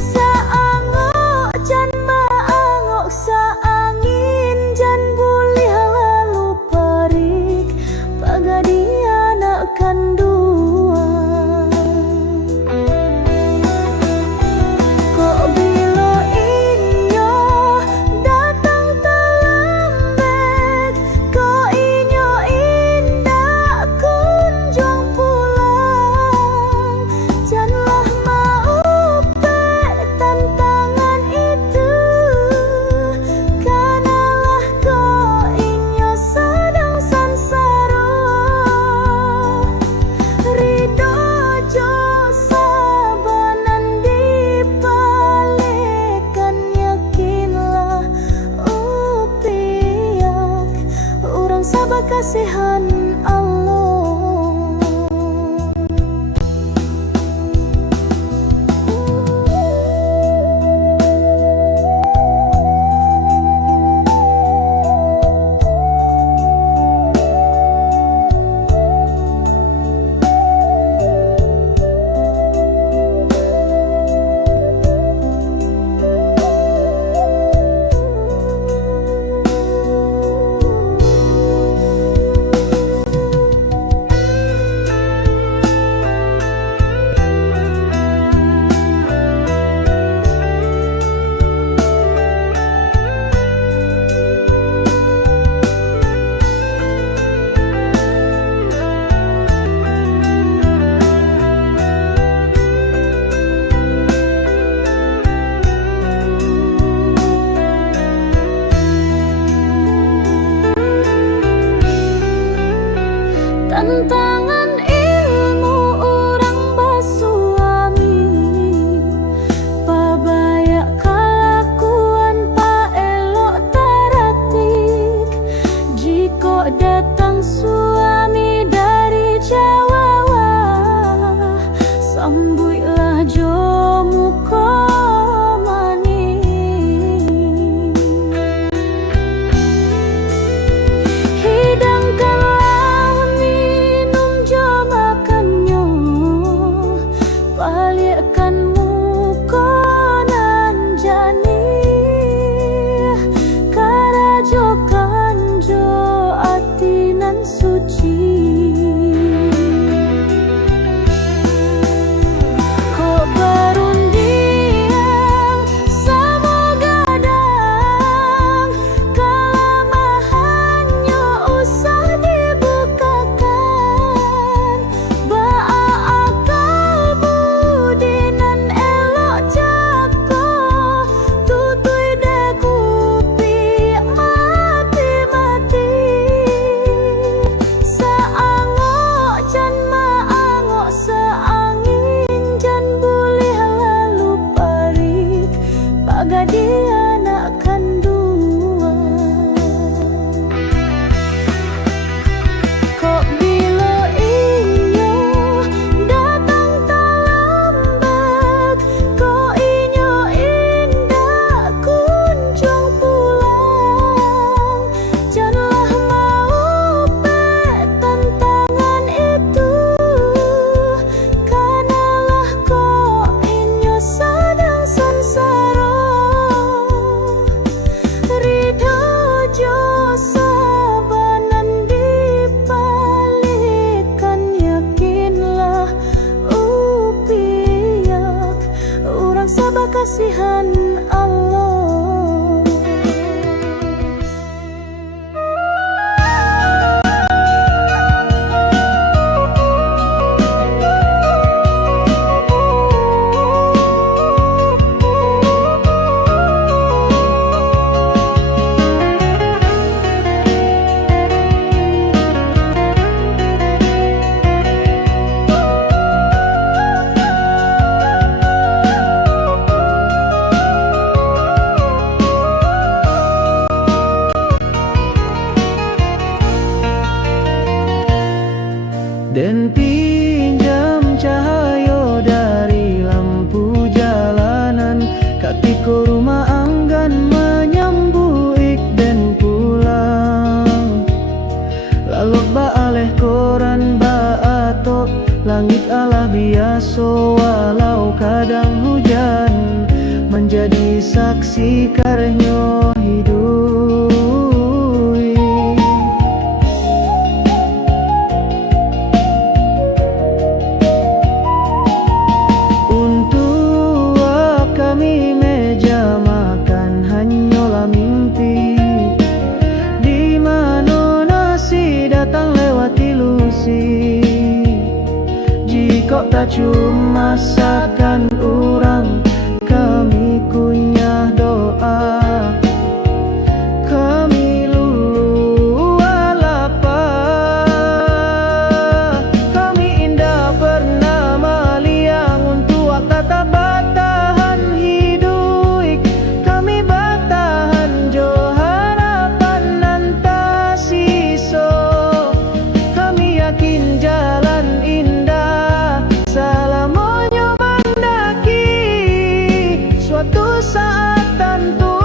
Saangok jan maangok saangin jan bulih lalu parik, pagadian akan dua. Kok bilo inyo datang terlambat, kok inyo indah kunjung pulang. Janganlah mau pek tantangan itu, kanalah kok inyo sedang sansaro. Ridho jo sabanan dipalekan, yakinlah upiak orang sabak kasihan Allah. karnyo hidup. Untuk kami meja makan hanyalah mimpi, di mana nasi datang lewat ilusi. Jika tak cuma masakan orang, kami kunyah doa. Kami lulu lapar, kami indah pernah maliang untuk tata batahan hidup. Kami batahan jo harapan nantasi so. Kami yakin jalan indah salamonyo mendaki. Suatu saat tentu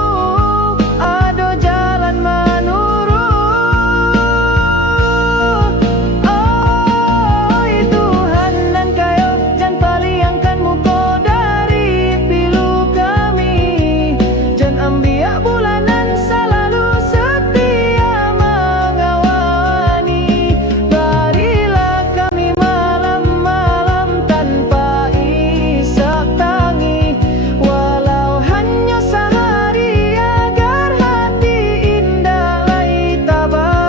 ada jalan menurun. Oh Tuhan dan kayo jangan palingkan muka dari pilu kami. Jangan ambil bulanan selalu setia mengawani. Barilah kami malam-malam tanpa isak tangi, walau hanya sehari agar hati indah lai tababani.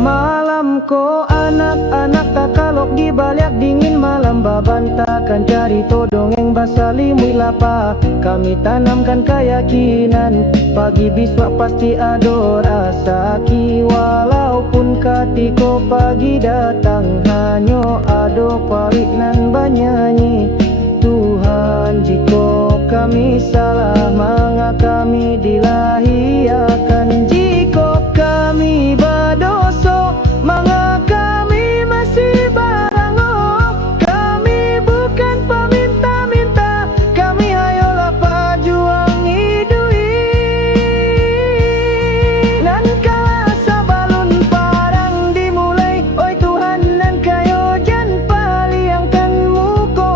Malam ko anak-anak takalok di baliak dingin malam babantakan cari todongeng basali lapa. Kami tanamkan keyakinan pagi biswa pasti ada rasa ki. Walaupun katiko pagi datang hanya ada parit nan banyanyi. Tuhan jika kami salah manga kami dilahiakan. Jika kami berdosa manga kami masih barango. Kami bukan peminta-minta, kami hayolah pejuang hidup. Nan kala sabalun parang dimulai, oi Tuhan nan kayo jan paliangkan muko.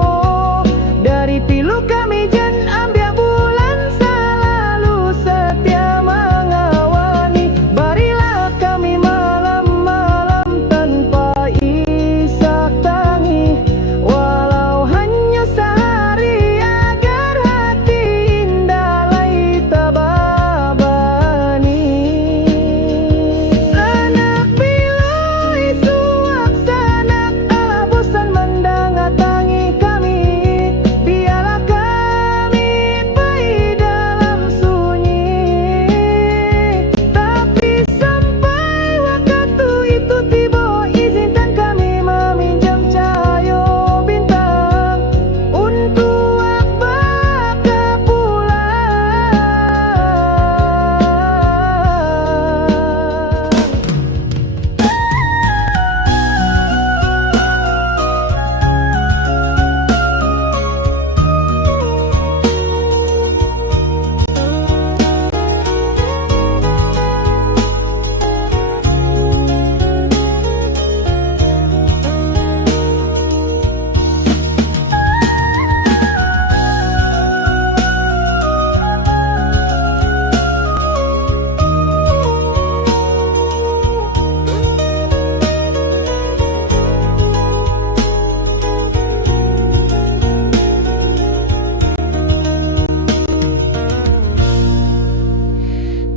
Dari pilu kami jan ambil bulan selalu setia mengawani. Barilah kami malam-malam tanpa isak tangi, walau hanya sehari agar hati indah lai tababani. Anak pilu isu aksanak ala bosan mendangatangi kami. Biarlah kami pergi dalam sunyi, tapi sampai waktu itu tiba izinkan kami meminjam cahaya bintang untuk bakal pulang.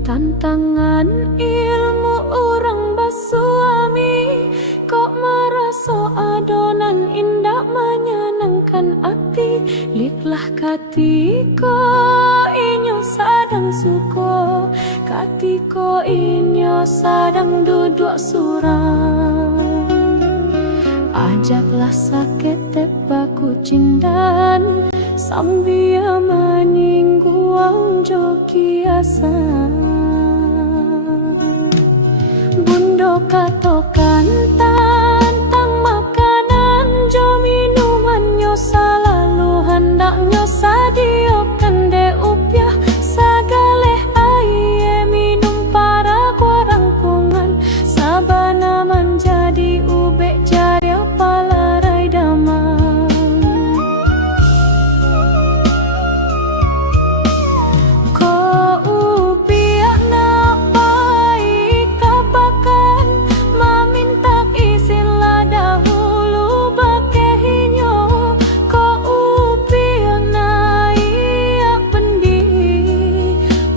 Tantangan ilmu orang basuami, kok merasa adonan indah menyenangkan hati. Liklah katiko inyo sadang suko, katiko inyo sadang duduk surang. Jaklah sakit tepaku cindan Sambia maningguang jokiasa Bundo katokan tantang makanan Jo minuman nyo selalu hendak nyo sadio kende upyah Sagaleh aye minum para kuarangkungan Sabana menjadi ubek jari palarai damang Ko upiak nak baik kapakan Mamintak isinlah dahulu bakehinyo Ko upiak na iak pendi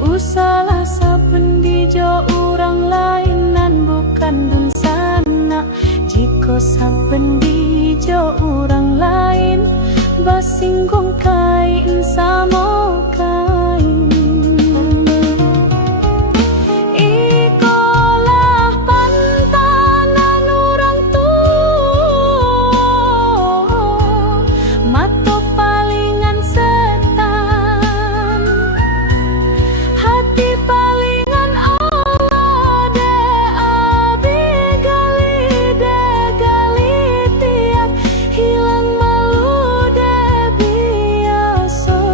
Usalah sapendi jo orang lainan bukan dun sana Jiko sapendi jo orang lain Basinggung kain samo kain Ikolah pantangan orang tua Mato palingan setan Hati palingan Allah de abi gali tiap Hilang malu de biasa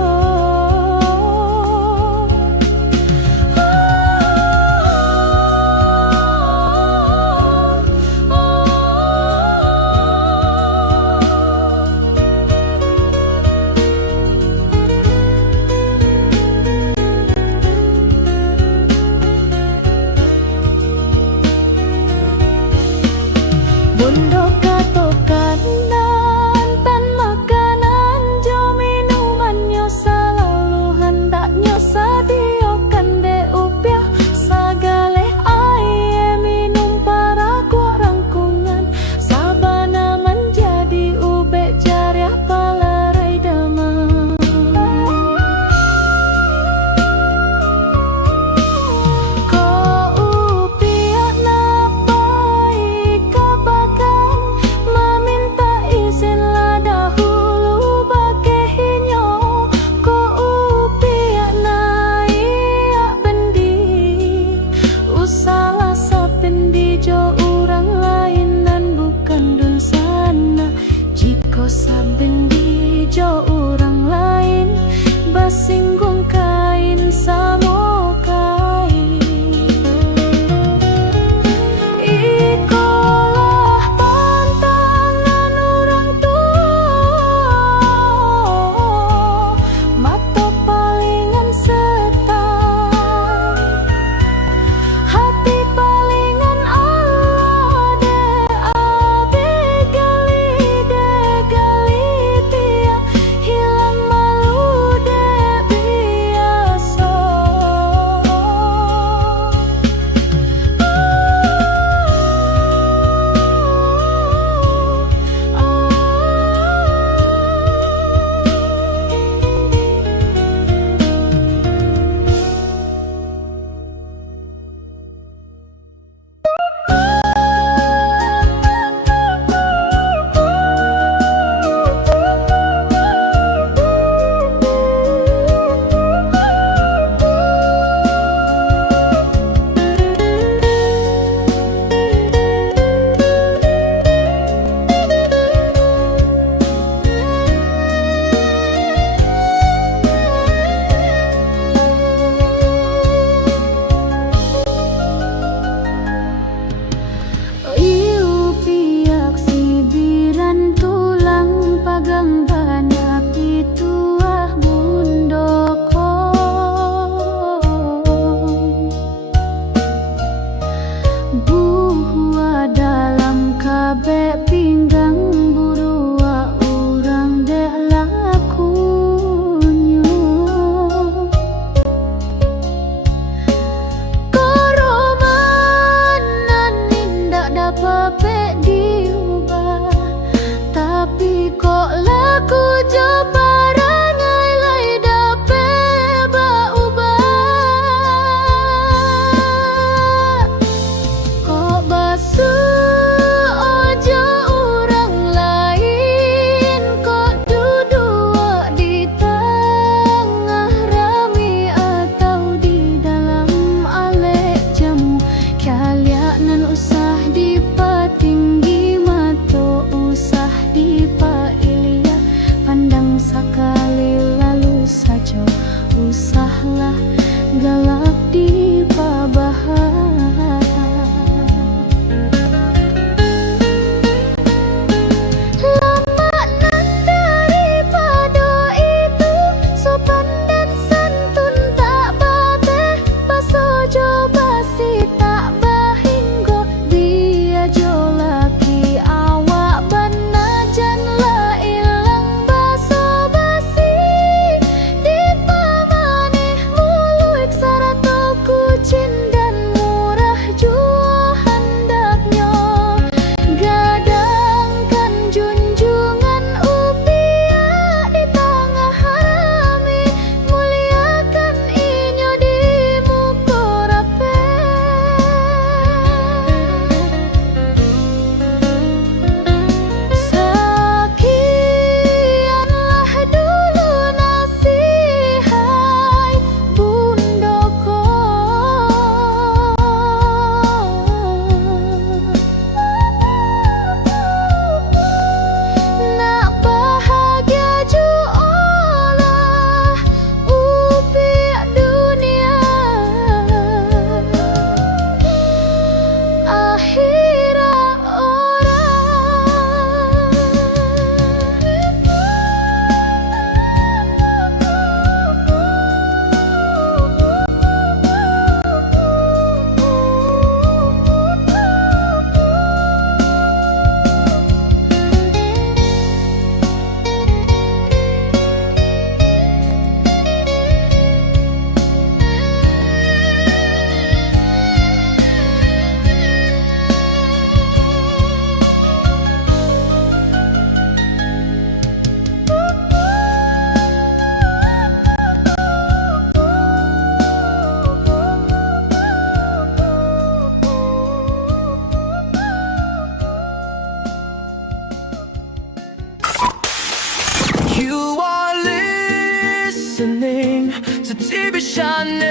Chanel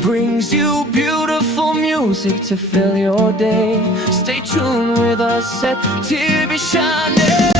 brings you beautiful music to fill your day. Stay tuned with us at TV Chanel.